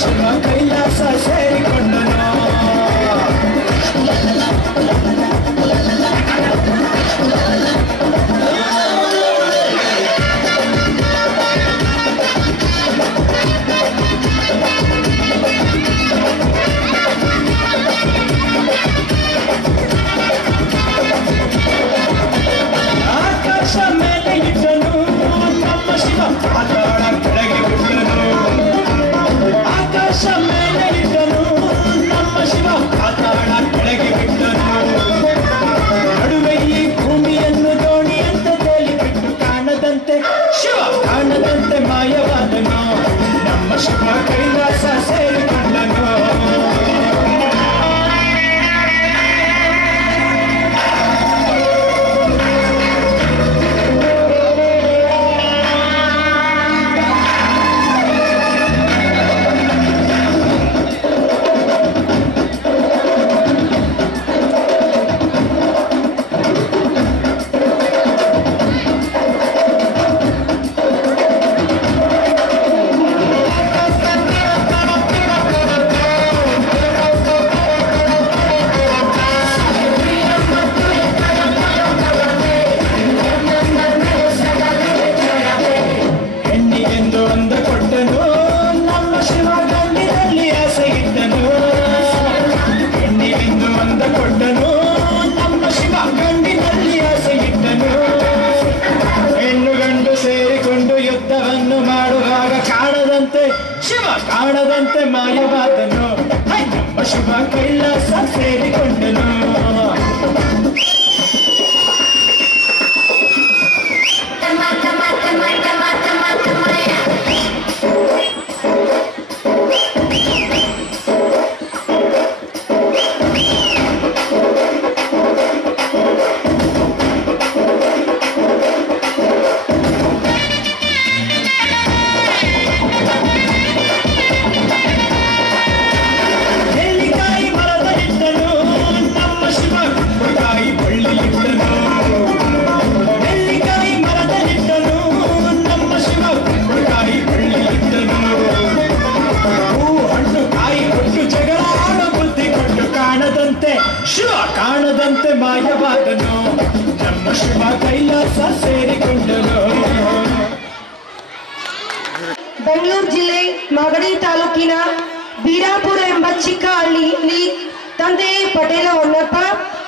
ಶಿವ ಕೈಲಾಸ ಸೇರಿಕೊಂಡನು. ಆಕಾಶ ಮೇಲೆ ಇಟ್ಟನು ನಮ್ಮ ಶಿವ ಪಾತಾಳ ಕೆಳಗೆ ಬಿಟ್ಟನು. ಆಕಾಶ ಮೇಲೆ ಇಟ್ಟನು ನಮ್ಮ ಶಿವ ಪಾತಾಳ ಕೆಳಗೆ ಬಿಟ್ಟನು. ನಡುವೆ ಈ ಭೂಮಿಯನ್ನು ದೋಣಿಯಂತೆ ತೇಲಿ ಬಿಟ್ಟು ಕಾಣದಂತೆ ಶಿವ ಕಾಣದಂತೆ ಮಾಯವಾದನು. ನಮ್ಮ ಶಿವ ಕೈಲಾಸ ಸೇರಿಕೊಂಡನು. ಹೆಣ್ಣಿಗೆಂದು ಅಂದ ಕೊಟ್ಟನು ನಮ್ಮ ಶಿವ ಗಂಡಿನಲ್ಲಿ ಆಸೆ ಇಟ್ಟನು. ಹೆಣ್ಣಿಗೆಂದು ಅಂದ ಕೊಟ್ಟನು ನಮ್ಮ ಶಿವ ಗಂಡಿನಲ್ಲಿ ಆಸೆ ಇಟ್ಟನು. ಹೆಣ್ಣು ಗಂಡು ಸೇರಿಕೊಂಡು ಯುದ್ಧವನ್ನು ಮಾಡುವಾಗ ಕಾಣದಂತೆ ಶಿವ ಕಾಣದಂತೆ ಮಾಯವಾದನು. ನಮ್ಮ ಶಿವ ಕೈಲಾಸ ಸೇರಿಕೊಂಡನು. ನೆಲ್ಲಿಕಾಯಿ ಮರದಲ್ಲಿಟ್ಟನು ನಮ್ಮ ಶಿವ ಕುಂಬಳಕಾಯಿ ಬಳ್ಳಿಯಿಟ್ಟನು. ನೆಲ್ಲಿಕಾಯಿ ಮರದಲ್ಲಿಟ್ಟನು ನಮ್ಮ ಶಿವ ಕುಂಬಳಕಾಯಿ ಬಳ್ಳಿಯಿಟ್ಟನು. ಹೂ ಹಣ್ಣು ಕಾಯಿ ಕೊಟ್ಟು ಜಗಳ ಆಡೋ ಬುದ್ಧಿ ಕೊಟ್ಟು ಕಾಣದಂತೆ ಶಿವ ಕಾಣದಂತೆ ಮಾಯವಾದನು. ನಮ್ಮ ಶಿವ ಕೈಲಾಸ ಸೇರಿಕೊಂಡನು. ಬೆಂಗಳೂರು ಜಿಲ್ಲೆ ಮಾಗಡಿ ತಾಲೂಕಿನ ಬೀರಾಪುರ ಎಂಬ ಚಿಕ್ಕ ಹಳ್ಳಿಯಲ್ಲಿ ತಂದೆ ಪಟೇಲ ಹೊನ್ನಪ್ಪ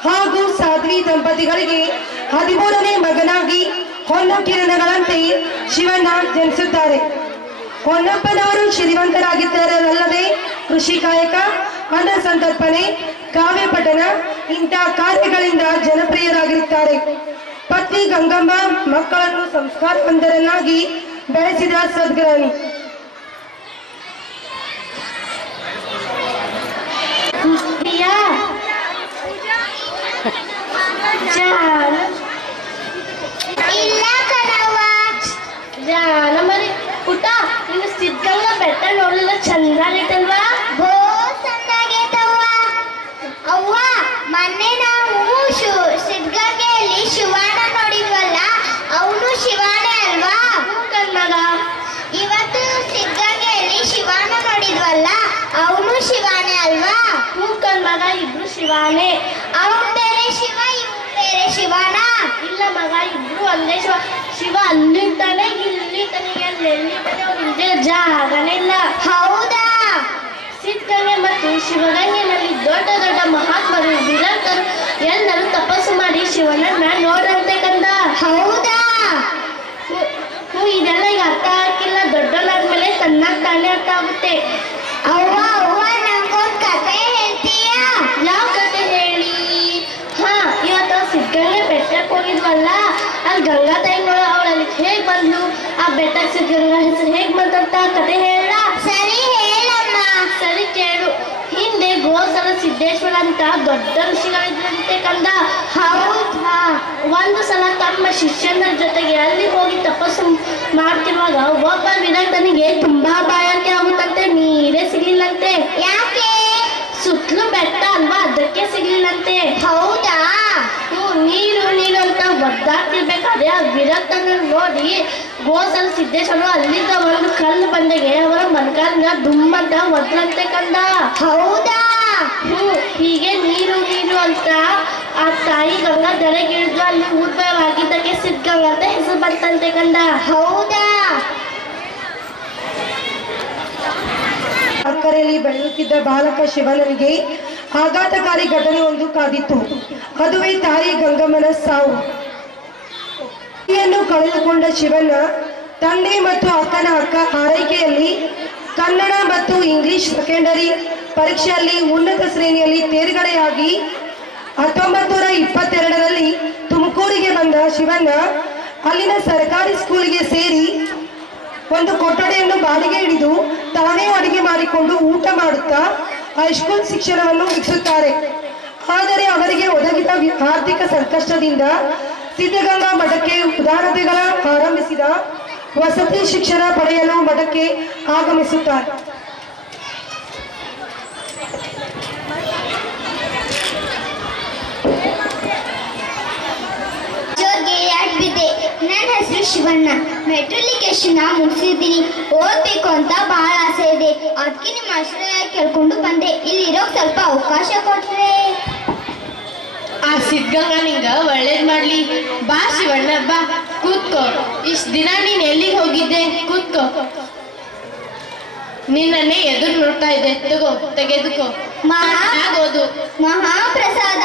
ಹಾಗೂ ಸಾಧ್ವಿ ದಂಪತಿಗಳಿಗೆ 13ನೇ ಮಗನಾಗಿ ಹೊನ್ನ ಕಿರಣಗಳಂತೆ ಶಿವಣ್ಣ ಜನಿಸುತ್ತಾರೆ. ಹೊನ್ನಪ್ಪನವರು ಶ್ರೀಮಂತರಾಗಿದ್ದರಲ್ಲದೆ ಕೃಷಿ ಕಾಯಕ, ಅನ್ನ ಸಂತರ್ಪಣೆ, ಕಾವ್ಯ ಪಠನ ಇಂತಹ ಕಾರ್ಯಗಳಿಂದ ಜನಪ್ರಿಯರಾಗಿರುತ್ತಾರೆ. ಪತ್ನಿ ಗಂಗಮ್ಮ ಮಕ್ಕಳನ್ನು ಸಂಸ್ಕಾರವಂತರನ್ನಾಗಿ ಬೆಳೆಸಿದ ಸದ್ಗರಣಿ. ಜಾನ ಮರಿ ಪುಟ್ಟ ಇನ್ನು ಸಿದ್ಧಗಂಗ ಬೆಟ್ಟ ನೋಡಲಿಲ್ಲ ಚಂದಾಗಿತ್ತಲ್ವಾ? ಬೋ ಚೆನ್ನಾಗೈತವ್ವ. ಅವ್ವ ಮೊನ್ನೆ ನಾವು ಸಿದ್ಧಗಂಗೆಯಲ್ಲಿ ಶಿವಣ್ಣ ನೋಡಿದ್ವಲ್ಲ, ಅವನು ಶಿವನೇ ಅಲ್ವಾ? ಕಣ್ಮಗ ಇವತ್ತು ಸಿದ್ಧಗಂಗೆಯಲ್ಲಿ ಶಿವಣ್ಣ ನೋಡಿದ್ವಲ್ಲ, ಅವನು ಶಿವನೇ ಅಲ್ವಾ? ಹೂ ಕಣ್ಮಗ ಇಬ್ರು ಶಿವಾನೇ. ಅವನು ಬೇರೆ ಶಿವ, ಇವನು ಬೇರೆ ಶಿವನ? ಇಲ್ಲ ಮಗ ಇಬ್ರು ಒಂದೇ ಶಿವ. ಶಿವ ಅಲ್ಲಿರ್ತಾನೆ ಇಲ್ಲಿ ತನಗೆ ಅಲ್ಲೆಲ್ಲಿ ತಾನೆ ಅವ್ರು ಇಲ್ದೇ ಜಾಗನೇ ಇಲ್ಲ. ಹೌದಾ? ಸಿದ್ಧಗಂಗೆ ಮತ್ತು ಶಿವಗಂಗೆನಲ್ಲಿ ದೊಡ್ಡ ದೊಡ್ಡ ಮಹಾತ್ಮರು ವಿರಕ್ತರು ಎಲ್ಲರೂ ತಪಸ್ಸು ಮಾಡಿ ಶಿವನನ್ನ ನೋಡ್ರಂತೆ ಕಂದ. ಹೌದಾ? ಹೂ ಇದೆಲ್ಲ ಈಗ ಅರ್ಥ ಆಗಿಲ್ಲ, ದೊಡ್ಡವನಾದ್ಮೇಲೆ ತನ್ನಾಗ ತಾನೇ ಅರ್ಥ ಆಗುತ್ತೆ. ಅವ್ವ ಅವ್ವ ನಂಗೊಂದು ಕತೆ ಹೇಳ್ತೀಯಾ? ಯಾವ ಕತೆ ಹೇಳಿ? ಹಾ, ಇವತ್ತು ಸಿದ್ಧಗಂಗೆ ಬೆಟ್ಟಕ್ಕೆ ಹೋಗಿದ್ವಲ್ಲ, ಅಲ್ಲಿ ಗಂಗಾ ತಾಯಿ ನೋಡ ಅವಳಲ್ಲಿ ಹೇಗ್ ಬಂದ್ಲು, ಆ ಬೆಟ್ಟಕ್ಕೆ ಸಿದ್ಧಗಂಗಾ ಹೆಸರು ಹೇಗ್ ಬಂತಂತ ಕತೆ ಹೇಳ. ಸರಿ ಹೇಳಮ್ಮ. ಸರಿ ಕೇಳು. ಹಿಂದೆ ಗೋಸಲ ಸಿದ್ದೇಶ್ವರ ಅಂತ ದೊಡ್ಡ ಋಷಿಗಳಿದ್ರಂತೆ ಕಂದ. ಹೌದಾ? ಒಂದು ಸಲ ತಮ್ಮ ಶಿಷ್ಯನ ಜೊತೆಗೆ ಅಲ್ಲಿ ಹೋಗಿ ತಪಸ್ಸು ಮಾಡ್ತಿರುವಾಗ ಒಬ್ಬ ವಿರಕ್ತನಿಗೆ ತುಂಬಾ ಬಾಯಾರಿಕೆ ಆಗುತ್ತಂತೆ, ನೀರೇ ಸಿಗ್ಲಿಲ್ಲಂತೆ. ಯಾಕೆ? ಸುತ್ತಲೂ ಬೆಟ್ಟ ಅಲ್ವಾ, ಅದಕ್ಕೆ ಸಿಗ್ಲಿಲ್ಲಂತೆ. ಹೌದಾ? ನೀರು ನೀರು ಅಂತ ಒದ್ದಾಡ್ತಿರ್ಬೇಕಾ ಮಾಡ್ತಾರೆ. ಆ ವಿರಕ್ತನ ನೋಡಿ ಗೋಸಲ ಸಿದ್ದೇಶನು ಅಲ್ಲಿಂದ ಒಂದು ಕಲ್ಲು ಬಂಡೆಗೆ ಅವರ ಮನಕಾಲಿನ ದುಮ್ಮಂತ ಒದ್ರಂತೆ ಕಂಡ. ಹೌದಾ? ಹೀಗೆ ನೀರು ನೀರು ಅಂತ ಆ ತಾಯಿ ಗಂಗಾ ದರೆಗಿಳಿದು ಅಲ್ಲಿ ಉದ್ಭವವಾಗಿದ್ದಕ್ಕೆ ಸಿದ್ಧಗಂಗಾ ಅಂತ ಹೆಸರು ಬಂತಂತೆ ಕಂಡ. ಹೌದಾ? ಅಕ್ಕರೆಯಲ್ಲಿ ಬೆಳೆಯುತ್ತಿದ್ದ ಬಾಲಕ ಶಿವನಿಗೆ ಆಘಾತಕಾರಿ ಘಟನೆ ಒಂದು ಕಾದಿತ್ತು. ಅದುವೇ ತಾಯಿ ಗಂಗಮ್ಮನ ಸಾವು. ತಾಯಿಯನ್ನು ಕಳೆದುಕೊಂಡ ಶಿವನ ತಂದೆ ಮತ್ತು ಅಕ್ಕನ ಆರೈಕೆಯಲ್ಲಿ ಕನ್ನಡ ಮತ್ತು ಇಂಗ್ಲಿಷ್ ಸೆಕೆಂಡರಿ ಪರೀಕ್ಷೆಯಲ್ಲಿ ಉನ್ನತ ಶ್ರೇಣಿಯಲ್ಲಿ ತೇರ್ಗಡೆಯಾಗಿ 1922ರಲ್ಲಿ ತುಮಕೂರಿಗೆ ಬಂದ ಶಿವಣ್ಣ ಅಲ್ಲಿನ ಸರ್ಕಾರಿ ಸ್ಕೂಲಿಗೆ ಸೇರಿ ಒಂದು ಕೊಠಡಿಯನ್ನು ಬಾಡಿಗೆ ಹಿಡಿದು ತಾನೇ ಅಡಿಗೆ ಮಾಡಿಕೊಂಡು ಊಟ ಮಾಡುತ್ತಾ ಹೈಸ್ಕೂಲ್ ಶಿಕ್ಷಣವನ್ನು ಮುಗಿಸುತ್ತಾರೆ. ಆದರೆ ಅವರಿಗೆ ಒದಗಿದ ಆರ್ಥಿಕ ಸಂಕಷ್ಟದಿಂದ ಸಿದ್ಧಗಂಗಾ ಮಠಕ್ಕೆ ಉದಾರತೆಗಳ ಆರಂಭಿಸಿದ ವಸತಿ ಶಿಕ್ಷಣ ಪಡೆಯಲು ಮಠಕ್ಕೆ ಆಗಮಿಸುತ್ತಾರೆ. ಜೋರ್ಗೆ ಯಾಕೆ ಬಿದ್ದೆ? ನನ್ನ ಹೆಸರು ಶಿವಣ್ಣ. ಮೆಟ್ರಿಲಿಕೇಶನ್ ಮುಗಿಸಿದ್ದೀನಿ. ಓದ್ಬೇಕು ಅಂತ ಬಹಳ ಆಸೆ ಇದೆ. ಅದಕ್ಕೆ ನಿಮ್ಮ ಆಶ್ರಯ ಕೇಳ್ಕೊಂಡು ಬಂದೆ. ಇಲ್ಲಿ ಇರೋಕ್ ಸ್ವಲ್ಪ ಅವಕಾಶ ಕೊಟ್ರೆ. ಆ ಸಿದ್ಧಗಂಗಾ ನಿಂಗ ಒಳ್ಳೇದ್ ಮಾಡ್ಲಿ. ಬಾ ಶಿವಣ್ಣ ಬಾ, ಕೂತ್ಕೋ. ಇಷ್ಟ ದಿನ ನೀನ್ ಎಲ್ಲಿಗೆ ಹೋಗಿದ್ದೆ? ಕೂತ್ಕೋ. ನಿನ್ನನ್ನೇ ಎದುರು ನೋಡ್ತಾ ಇದ್ದೆ. ತಗೋ, ತೆಗೆದುಕೋ. ಆಗೋದು ಮಹಾಪ್ರಸಾದ.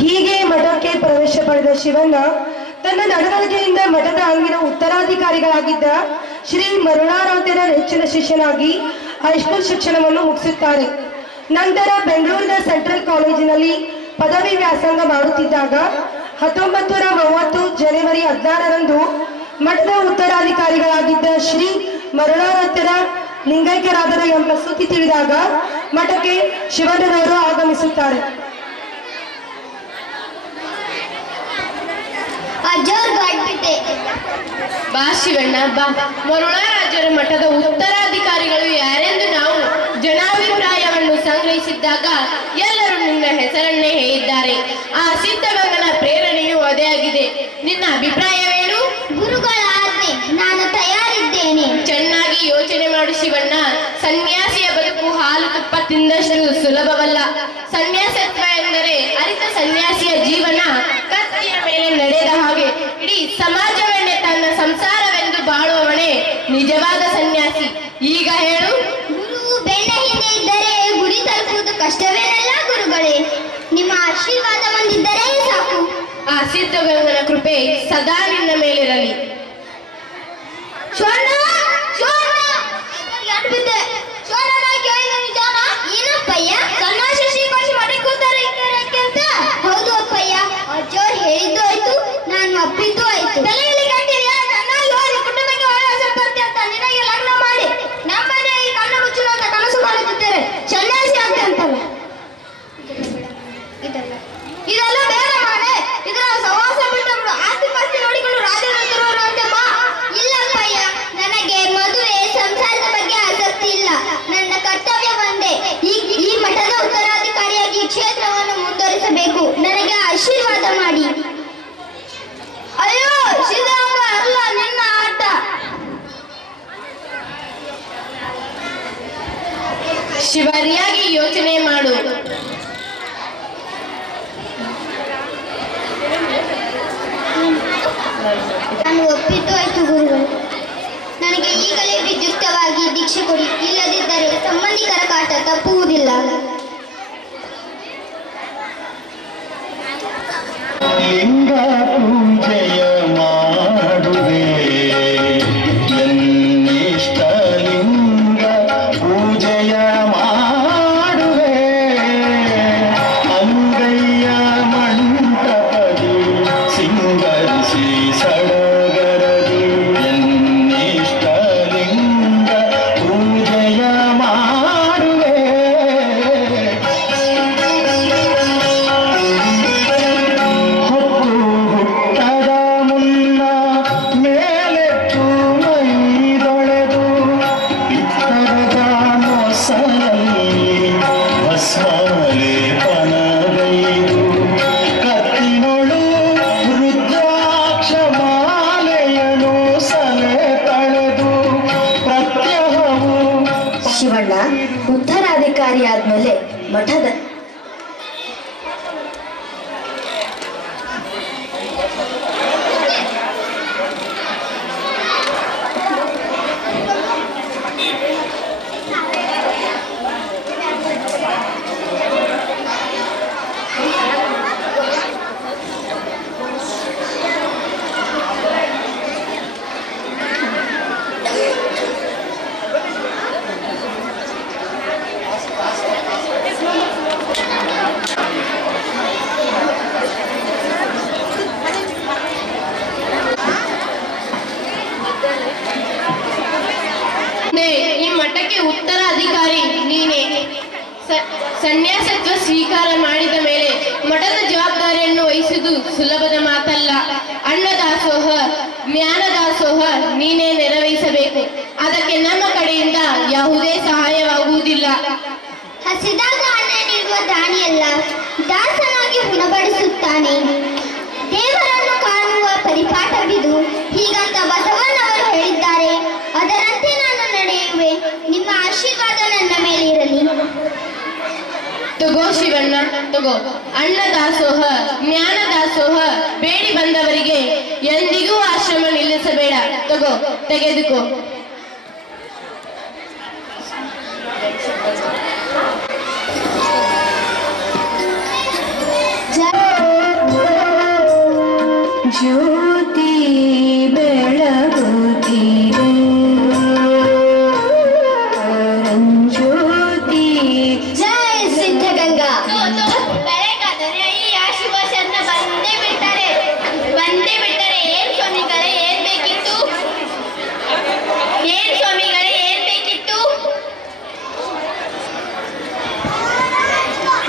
ಹೀಗೆ ಮಠಕ್ಕೆ ಪ್ರವೇಶ ಪಡೆದ ಶಿವಣ್ಣ ತನ್ನ ನಡವಳಿಕೆಯಿಂದ ಮಠದ ಅಂಗಿನ ಉತ್ತರಾಧಿಕಾರಿಗಳಾಗಿದ್ದ ಶ್ರೀ ಮರುಳಾರಾಧ್ಯರ ನೆಚ್ಚಿನ ಶಿಷ್ಯನಾಗಿ ಹೈಸ್ಕೂಲ್ ಶಿಕ್ಷಣವನ್ನು ಮುಗಿಸುತ್ತಾರೆ. ನಂತರ ಬೆಂಗಳೂರಿನ ಸೆಂಟ್ರಲ್ ಕಾಲೇಜಿನಲ್ಲಿ ಪದವಿ ವ್ಯಾಸಂಗ ಮಾಡುತ್ತಿದ್ದಾಗ 1930 ಜನವರಿ 16ರಂದು ಮಠದ ಉತ್ತರಾಧಿಕಾರಿಗಳಾಗಿದ್ದ ಶ್ರೀ ಮರುಳಾರಾಧ್ಯರ ಲಿಂಗೈಕ್ಯರಾದರು ಎಂಬ ಸುದ್ದಿ ತಿಳಿದಾಗ ಮಠಕ್ಕೆ ಶಿವಣ್ಣನವರು ಆಗಮಿಸುತ್ತಾರೆ. ಅಜ್ಜೋರ್ಗೆ ಆಗ್ಬಿಟ್ಟೆ. ಬಾ ಶಿವಣ್ಣ ಬಾ. ಮರುಳಾರಾಜರ ಮಠದ ಉತ್ತರಾಧಿಕಾರಿಗಳು ಯಾರೆಂದು ನಾವು ಜನಾಭಿಪ್ರಾಯವನ್ನು ಸಂಗ್ರಹಿಸಿದ್ದಾಗ ಎಲ್ಲರೂ ನಿನ್ನ ಹೆಸರನ್ನೇ ಹೇಳಿದ್ದಾರೆ. ಆ ಸಿದ್ಧಗಂಗನ ಪ್ರೇರಣೆಯು ಅದೇ ಆಗಿದೆ. ನಿನ್ನ ಅಭಿಪ್ರಾಯವೇನು? ಗುರುಗಳ ಆಜ್ಞೆ, ನಾನು ತಯಾರಿದ್ದೇನೆ. ಚೆನ್ನಾಗಿ ಯೋಚನೆ ಮಾಡು ಶಿವಣ್ಣ. ಸನ್ಯಾಸಿಯ ಬದುಕು ಹಾಲು ತುಪ್ಪ ತಿಂದಷ್ಟು ಸುಲಭವಲ್ಲ. ಸನ್ಯಾಸತ್ವ ಎಂದರೆ ಅರಿತ ಸನ್ಯಾಸಿಯ ಜೀವನ ಕತ್ತಿಯ ಮೇಲೆ ನಡೆದ ಹಾಗೆ. ಇಡೀ ಸಮಾಜವನ್ನೇ ತನ್ನ ಸಂಸಾರವೆಂದು ಬಾಳುವವನೇ ನಿಜವಾದ ಸನ್ಯಾಸಿ. ಈಗ ಹೇಳು. ಗುರು ಬೆನ್ನ ಹಿಂದೆ ಇದ್ದರೆ ಗುರಿ ತಲುಪುವುದು ಕಷ್ಟವೇನಲ್ಲ ಗುರುಗಳೇ. ನಿಮ್ಮ ಆಶೀರ್ವಾದ ಒಂದಿದ್ದರೆ ಸಾಕು. ಆ ಸಿದ್ಧಗಂಗನ ಕೃಪೆ ಸದಾ ನಿನ್ನ ಮೇಲಿರಲಿ. ಸ್ವರ್ಣ, ಸ್ವರ್ಣ, ಯಾಕೆ ಬಿದ್ದೆ? ಸ್ವರ್ಣ ಕೇಳಿದ ನಿಜಾನ? ಏನಪ್ಪಯ್ಯ? ಸನ್ಯಾಸಿ ಶ್ರೀಕಾಶಿ ಮಠಕ್ಕೆ ಕೂತಾರೆ ಅಂತ? ಹೌದು ಅಪ್ಪಯ್ಯ. ಅಜ್ಜೋರ್ ಹೇಳಿದ್ದು ಆಯ್ತು, ನಾನು ಒಪ್ಪಿದ್ದು ಆಯ್ತು. ತಲೆಯಲ್ಲಿ ಕಟ್ಟಿದ್ಯಾ? ನನ್ನ ಕುಟುಂಬಕ್ಕೆ ಒಳ್ಳೆ ಹೆಸರು ಬರ್ತಿ ಅಂತ ನಿನಗೆ ಲಗ್ನ ಮಾಡಿ ನಮ್ಮನೆ ಈ ಕಣ್ಣು ಮುಚ್ಚಲು ಅಂತ ಕನಸು ಕಾಣುತ್ತಿದ್ದೇನೆ. ಸನ್ಯಾಸಿ ಆಗ್ತೆ ಅಂತಲ್ಲ. ಇದೆಲ್ಲ ಬೇಡ ಮಾಡೆ. ಇದರ ಸವಾಸ ಬಿಟ್ಟು ಆಸ್ತಿ ಪಾಸ್ತಿ ನೋಡಿಕೊಂಡು ರಾಜರು ಅಂತ ಬಾ. ಇಲ್ಲಪ್ಪಯ್ಯ, ನನಗೆ ಮದುವೆ ಸಂಸಾರದ ಬಗ್ಗೆ ಆಸಕ್ತಿ ಇಲ್ಲ. ನನ್ನ ಕರ್ತವ್ಯ ಒಂದೇ, ಈ ಮಠದ ಉತ್ತರಾಧಿಕಾರಿಯಾಗಿ ಕ್ಷೇತ್ರವನ್ನು ಮುಂದುವರಿಸಬೇಕು. ನನಗೆ ಆಶೀರ್ವಾದ ಮಾಡಿ. ಅಯ್ಯೋ ಶ್ರೀರಾಮ ಅಲ್ಲ, ನಿನ್ನ ಆಟ. ಶಿವರಿಯಾಗಿ ಯೋಚನೆ ಮಾಡು. ನಾನು ಒಪ್ಪಿದ್ದು ಆಯ್ತು ಗುರುಗಳು. ನನಗೆ ಈಗಲೇ ವಿದ್ಯುಕ್ತವಾಗಿ ದೀಕ್ಷೆ ಕೊಡಿ. ಇಲ್ಲದಿದ್ದರೆ ಸಂಬಂಧಿಕರ ಕಾಟ ತಪ್ಪುವುದಿಲ್ಲ. ಲಿಂಗ ಪೂಜೆಯ ಮಾಡುವೆ ಎನ್ನಿಷ್ಟ ಲಿಂಗ ಪೂಜೆಯ ಮಾಡುವೆ ಅಂಗಯ್ಯ ಮಂಟಪದಿ ಸಿಂಗರಿಸಿ ಸಡಗರದಿ ಎನ್ನಿಷ್ಟ ಲಿಂಗ ಪೂಜೆಯ ಮಾಡುವೆ ಉತ್ತರಾಧಿಕಾರಿ ಆದ್ಮೇಲೆ ಮಠದ ಈ ಮಠಕ್ಕೆ ಉತ್ತರಾಧಿಕಾರಿ ನೀನೇ. ಸನ್ಯಾಸತ್ವ ಸ್ವೀಕಾರ ಮಾಡಿದ ಮೇಲೆ ಮಠದ ಜವಾಬ್ದಾರಿಯನ್ನು ವಹಿಸುವುದು ಸುಲಭದ ಮಾತಲ್ಲ. ಅನ್ನದಾಸೋಹ, ಜ್ಞಾನದಾಸೋಹ ನೀನೇ ನೆರವೇರಿಸಬೇಕು. ಅದಕ್ಕೆ ನಮ್ಮ ಕಡೆಯಿಂದ ಯಾವುದೇ ಸಹಾಯವಾಗುವುದಿಲ್ಲ. ಹಸಿದಾಗ ಅನ್ನ ನೀಡುವ ದಾನಿಯಲ್ಲ, ದಾಸನಾಗಿ ಗುಣಪಡಿಸುತ್ತಾನೆ. ದೇವರನ್ನು ಕಾಣುವ ಪರಿಪಾಠವಿದು, ಹೀಗಂತ ಬಸವಣ್ಣವರು ಹೇಳಿದ್ದಾರೆ. ಅದರಂತೆ ನಾನು ನಡೆಯುವೆ. ನಿಮ್ಮ ಆಶೀರ್ವಾದ ನನ್ನ ಮೇಲೆ ಇರಲಿ. ತಗೋ ಶಿವಣ್ಣ, ತಗೋ. ಅನ್ನದಾಸೋಹ, ಜ್ಞಾನದಾಸೋಹ ಬೇಡಿ ಬಂದವರಿಗೆ ಎಂದಿಗೂ ಆಶ್ರಮ ನಿಲ್ಲಿಸಬೇಡ. ತಗೋ, ತೆಗೆದುಕೋ. ಜ್ಯೋತಿ ಬೆಳಗುತ್ತಿದೆ, ಜ್ಯೋತಿ. ಜೈ ಸಿದ್ಧಗಂಗಾ. ಬೆಳಗಾದರೆ ಈ ಆಶೀರ್ವಾದ ಬಂದೇ ಬಿಡ್ತಾರೆ. ಏನ್ ಸ್ವಾಮಿಗಳೇ ಏನ್ ಬೇಕಿತ್ತು?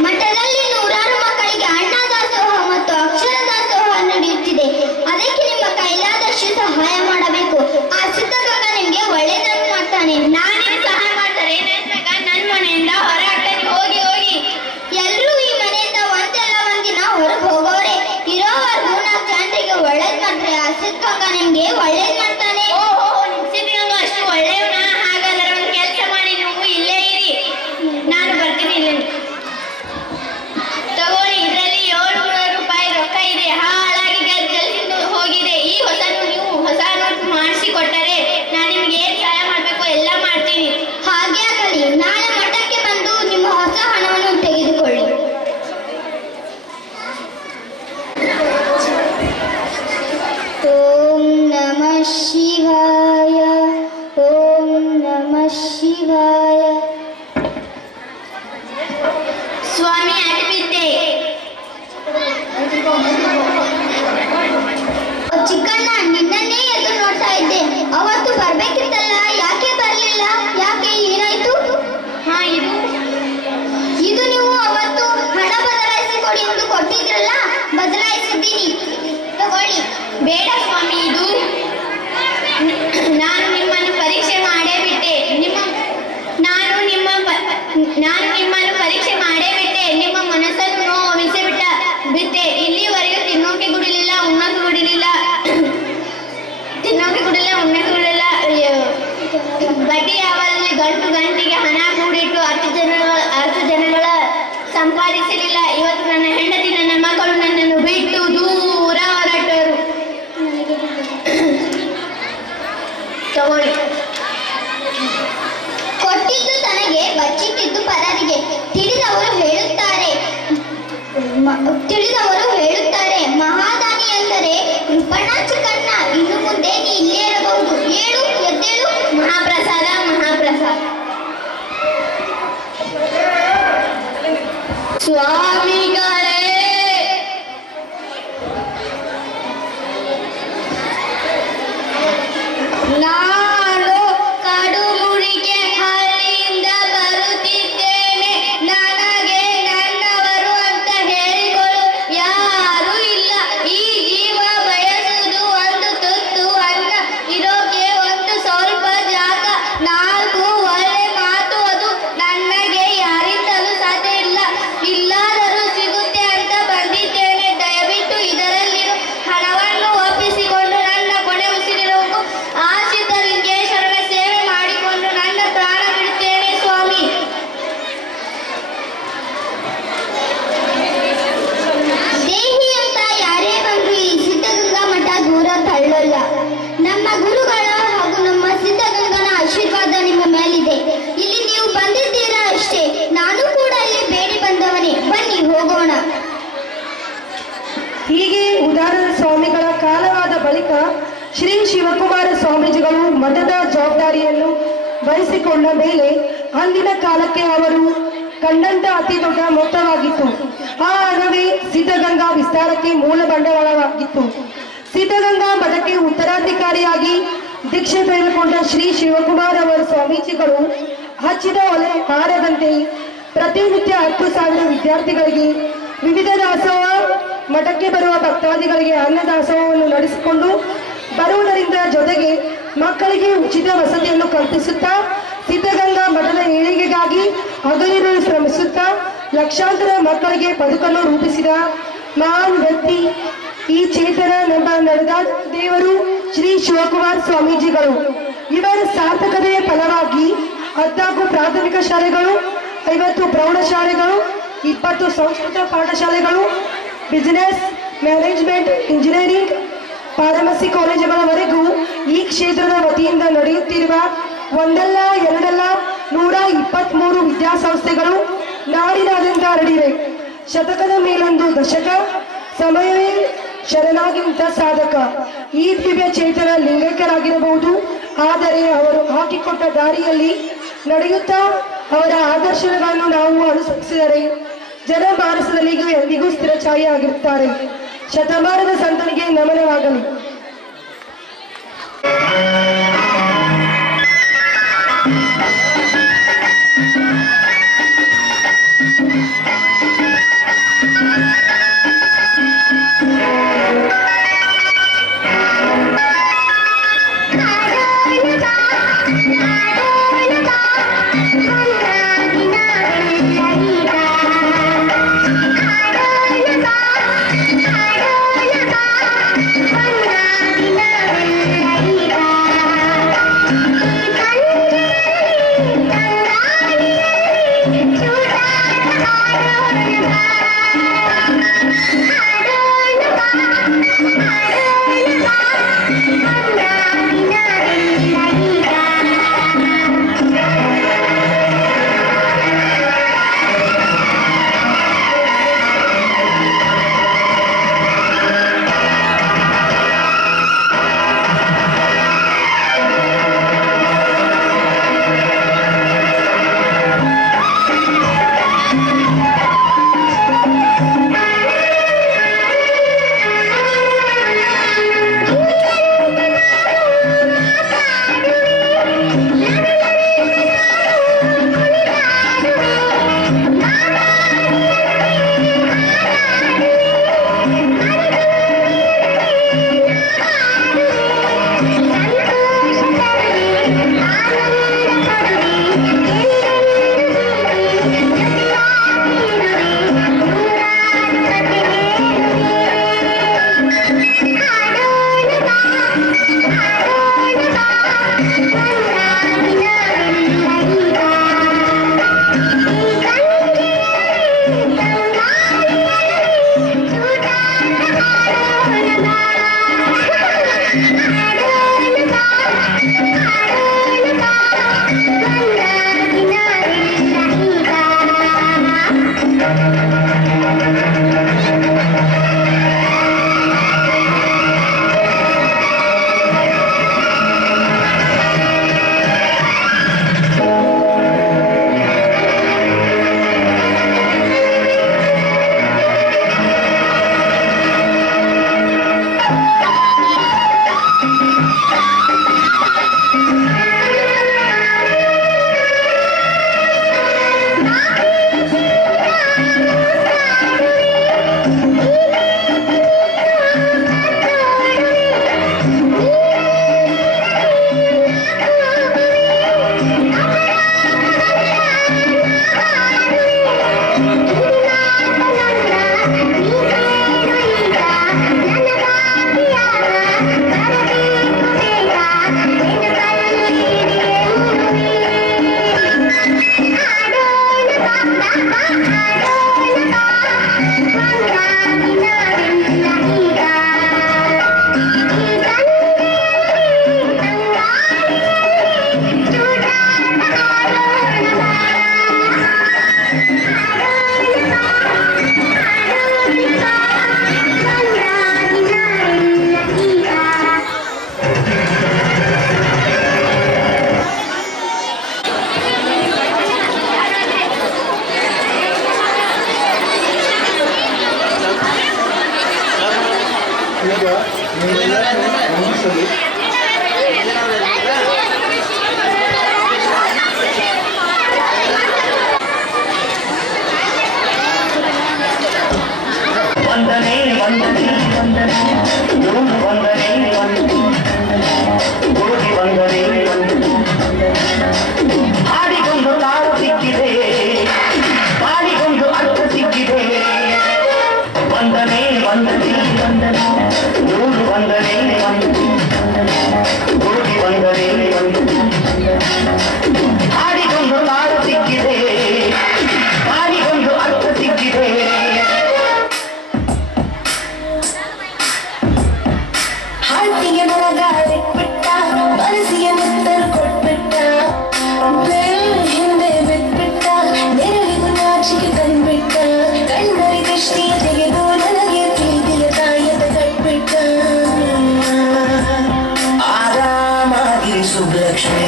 ಮಠದಲ್ಲಿ ನೂರಾರು ಮಕ್ಕಳಿಗೆ ಅನ್ನದಾಸೋಹ ಮತ್ತು ಅಕ್ಷರ ದಾಸೋಹ ನಡೆಯುತ್ತಿದೆ. ಅದಕ್ಕೆ ನಿಮ್ಮ ಕೈಲಾದಷ್ಟು ಸಹಾಯ ಮಾಡಬೇಕು. ಆ ಸಿದ್ಧಗಂಗಾ ನಿಮ್ಗೆ ಒಳ್ಳೆಯದನ್ನು ಮಾಡ್ತಾನೆ. ನಾನೇ ಸಹಾಯ ಮಾಡ್ತಾರೆ. ನನ್ನ ಮಗ ನನ್ನ ಮನೆಯಿಂದ ಹೊರ ಹಾಕ್ತಾನೆ. ಹೋಗಿ ಹೋಗಿ. ಎಲ್ರೂ ಈ ಮನೆಯಿಂದ ಒಂದಲ್ಲ ಒಂದಿನ ಹೊರಗೆ ಹೋಗೋರೆ. ಇರೋವರೆಗೂ 4 ಜನರಿಗೆ ಒಳ್ಳೇದ್ ಮಾಡ್ತಾರೆ. ಆ ಸಿದ್ಧಗಂಗಾ ನಿಮ್ಗೆ ಒಳ್ಳೇದ್ ಮಾಡ್ತಾನೆ. ಓಹೋ, ನಿಮ್ಸಿದ್ದಂಗ ಅಷ್ಟು ಒಳ್ಳೆಯವನ? ಹಾಗಾದ್ರೆ ಒಂದು ಕೆಲಸ ಮಾಡಿ, ನೀವು ಇಲ್ಲೇ ಇರಿ, ನಾನು ಬರ್ತೀನಿ. ಇಲ್ಲಿ ತಗೊಳ್ಳಿ, ಇದರಲ್ಲಿ 700 ರೂಪಾಯಿ ರೊಕ್ಕ ಇದೆ. ಹಾಳಾಗಿ ಗಲ್ಸಿಂದು ಹೋಗಿದೆ. ಈ ನೀವು ಹೊಸ ನೋಟ್ ಮಾಡಿಸಿ ಕೊಟ್ಟರೆ ನಾನು ನಿಮ್ಗೆ ಏನ್ ಸಹಾಯ ಮಾಡ್ಬೇಕು ಎಲ್ಲ ಮಾಡ್ತೀನಿ. ಹಾಗೆ ಆಗಲಿ. ನಾಳೆ ಮಠಕ್ಕೆ ಬಂದು ನಿಮ್ಮ ಹೊಸ ಹಣವನ್ನು ತೆಗೆದುಕೊಳ್ಳಿ. ಓಂ ನಮಃ ಶಿವಾಯ. ಓಂ ನಮಃ ಶಿವಾಯ. ಸ್ವಾಮಿ ಅಡ್ಬಿದ್ದೆ. ಚಿಕ್ಕಣ್ಣ, ನಿನ್ನನ್ನೇ ಎದ್ದು ನೋಡ್ತಾ ಇದ್ದೆ. ಅವತ್ತು ಬರ್ಬೇಕಿತ್ತಲ್ಲ, ಯಾಕೆ ಬರ್ಲಿಲ್ಲ? ಯಾಕೆ, ಏನಾಯ್ತು? ಇದು ನೀವು ಅವತ್ತು ಹಣ ಬದಲಾಯಿಸಿಕೊಡಿ ಎಂದು ಕೊಟ್ಟಿದ್ರಲ್ಲ, ಬದಲಾಯಿಸಿದ್ದೀನಿ. ತಗೊಳ್ಳಿ. ಬೇಡ ಸ್ವಾಮಿ, ಇದು ನಾನು ನಿಮ್ಮನ್ನು ಪರೀಕ್ಷೆ ಮಾಡೇ ಬಿಟ್ಟೆ. ನಾನು ನಿಮ್ಮನ್ನು ಪರೀಕ್ಷೆ ಮಾಡೇ ಬಿಟ್ಟೆ. ನಿಮ್ಮ ಮನಸ್ಸನ್ನು ನೋವಿಸಿ ಬಿಟ್ಟೆ. ಇಲ್ಲಿವರೆಗೂ ತಿನ್ನೋಕೆ ಗುಡಿಲಿಲ್ಲ, ಉಣ್ಣೋಕೆ ಗುಡಿಲಿಲ್ಲ. ಬಡ್ಡಿ ಯಾವಲ್ಲಿ ಗಂಟಿಗೆ ಹಣ ಕೂಡಿಟ್ಟು 10 ಜನಗಳ ಸಂಪಾದಿಸಲಿಲ್ಲ. ಇವತ್ತು ನನ್ನ ಹೆಂಡತಿ, ನನ್ನ ಮಕ್ಕಳು ನನ್ನನ್ನು ಬಿಟ್ಟು ದೂರ ಹೊರಟರು. ತಗೊಳ್ಳಿ. ಕೊಟ್ಟಿದ್ದು ತನಗೆ, ಬಚ್ಚಿಟ್ಟಿದ್ದು ಪರರಿಗೆ. ತಿಳಿದವರು ಹೇಳುತ್ತಾರೆ ಮಹಾದಾನಿ ಎಂದರೆ ಕೃಪಣ. ಚಿಕ್ಕಣ್ಣ, ಇನ್ನು ಮುಂದೆ ನೀ ಇಲ್ಲೇ ಇರಬಹುದು. ಏಳು, ಎದ್ದೇಳು. ಮಹಾಪ್ರಸಾದ. ಸ್ವಾಮಿಗಳೇ, ನಾನು ಕಡುಮುಡಿಗೆ ಹಳ್ಳಿಯಿಂದ ಬರುತ್ತಿದ್ದೇನೆ. ನನಗೆ ನನ್ನವರು ಅಂತ ಹೇಳಿಕೊಳ್ಳು ಯಾರು ಇಲ್ಲ. ಈ ಜೀವ ಬಯಸುವುದು ಒಂದು ತುತ್ತು ಅನ್ನ, ಇರೋಕೆ ಒಂದು ಸ್ವಲ್ಪ ಜಾಗ, 4 ಒಳ್ಳೆ ಮಾತು. ಅದು ನನಗೆ ಯಾರಿಂದಲೂ ಸಾಧ್ಯ ಇಲ್ಲ. ಇಲ್ಲಾದರೂ ಸಿಗುತ್ತೆ ಅಂತ ಬಂದಿದ್ದೇನೆ. ದಯವಿಟ್ಟು ಇದರಲ್ಲಿರೋ ಹಣವನ್ನು ಒಪ್ಪಿಸಿಕೊಂಡು ನನ್ನ ಕೊನೆ ಉಸಿರಿನವರೆಗೂ ಆಶಿತರಿಂದ ಶ್ರೀ ಶಿವಕುಮಾರ ಸ್ವಾಮೀಜಿಗಳು ಮಠದ ಜವಾಬ್ದಾರಿಯನ್ನು ವಹಿಸಿಕೊಂಡ ಮೇಲೆ ಅಂದಿನ ಕಾಲಕ್ಕೆ ಅವರು ಕಂಡಂತ ಅತಿ ದೊಡ್ಡ ಮೊತ್ತವಾಗಿತ್ತು. ಆ ಹಣವೇ ಸಿದ್ಧಗಂಗಾ ವಿಸ್ತಾರಕ್ಕೆ ಮೂಲ ಬಂಡವಾಳವಾಗಿತ್ತು. ಸಿದ್ಧಗಂಗಾ ಮಠಕ್ಕೆ ಉತ್ತರಾಧಿಕಾರಿಯಾಗಿ ದೀಕ್ಷೆ ತೆಗೆದುಕೊಂಡ ಶ್ರೀ ಶಿವಕುಮಾರ್ ಅವರ ಸ್ವಾಮೀಜಿಗಳು ಹಚ್ಚಿದ ಒಲೆ ಆರದಂತೆ ಪ್ರತಿನಿತ್ಯ 10,000 ವಿದ್ಯಾರ್ಥಿಗಳಿಗೆ ವಿವಿಧ ದಾಸೋಹ, ಮಠಕ್ಕೆ ಬರುವ ಭಕ್ತಾದಿಗಳಿಗೆ ಅನ್ನದಾಸೋಹವನ್ನು ನಡೆಸಿಕೊಂಡು ಬರುವುದರಿಂದ ಜೊತೆಗೆ ಮಕ್ಕಳಿಗೆ ಉಚಿತ ವಸತಿಯನ್ನು ಕಲ್ಪಿಸುತ್ತಾ ಸಿದ್ಧಗಂಗಾ ಮಠದ ಏಳಿಗೆಗಾಗಿ ಹಗಲಿರುಳು ಶ್ರಮಿಸುತ್ತಾ ಲಕ್ಷಾಂತರ ಮಕ್ಕಳಿಗೆ ಬದುಕನ್ನು ರೂಪಿಸಿದ ಮಹಾನ್ ವ್ಯಕ್ತಿ ಈ ಚೇತನ ನಮ್ಮ ನಡೆದ ದೇವರು ಶ್ರೀ ಶಿವಕುಮಾರ್ ಸ್ವಾಮೀಜಿಗಳು. ಇವರ ಸಾರ್ಥಕತೆಯ ಫಲವಾಗಿ 14 ಪ್ರಾಥಮಿಕ ಶಾಲೆಗಳು, 50 ಪ್ರೌಢಶಾಲೆಗಳು, 20 ಸಂಸ್ಕೃತ ಪಾಠಶಾಲೆಗಳು, ಬಿಸಿನೆಸ್, ಮ್ಯಾನೇಜ್ಮೆಂಟ್, ಇಂಜಿನಿಯರಿಂಗ್, ಫಾರ್ಮಸಿ ಕಾಲೇಜುಗಳವರೆಗೂ ಈ ಕ್ಷೇತ್ರದ ವತಿಯಿಂದ ನಡೆಯುತ್ತಿರುವ ಒಂದಲ್ಲ ಎರಡಲ್ಲ 123 ವಿದ್ಯಾಸಂಸ್ಥೆಗಳು ನಾಡಿನಾದ್ಯಂತ ಹರಡಿವೆ. ಶತಕದ ಮೇಲೊಂದು ದಶಕ, ಸಮಯವೇ ಶರಣಾಗಿಂತ ಸಾಧಕ. ಈ ದಿವ್ಯ ಚೇತನ ಲಿಂಗೈಕ್ಯರಾಗಿರಬಹುದು, ಆದರೆ ಅವರು ಹಾಕಿಕೊಟ್ಟ ದಾರಿಯಲ್ಲಿ ನಡೆಯುತ್ತಾ ಅವರ ಆದರ್ಶಗಳನ್ನು ನಾವು ಅನುಸರಿಸಿದರೆ ಜನಮಾನಸದಲ್ಲಿ ಎಂದಿಗೂ ಸ್ಥಿರಛಾಯಿಯಾಗಿರುತ್ತಾರೆ. ಶತಮಾನದ ಸಂತನಿಗೆ ನಮನವಾಗಲಿ. ಸುಬ್ಲಕ್ಷ್ಮಿ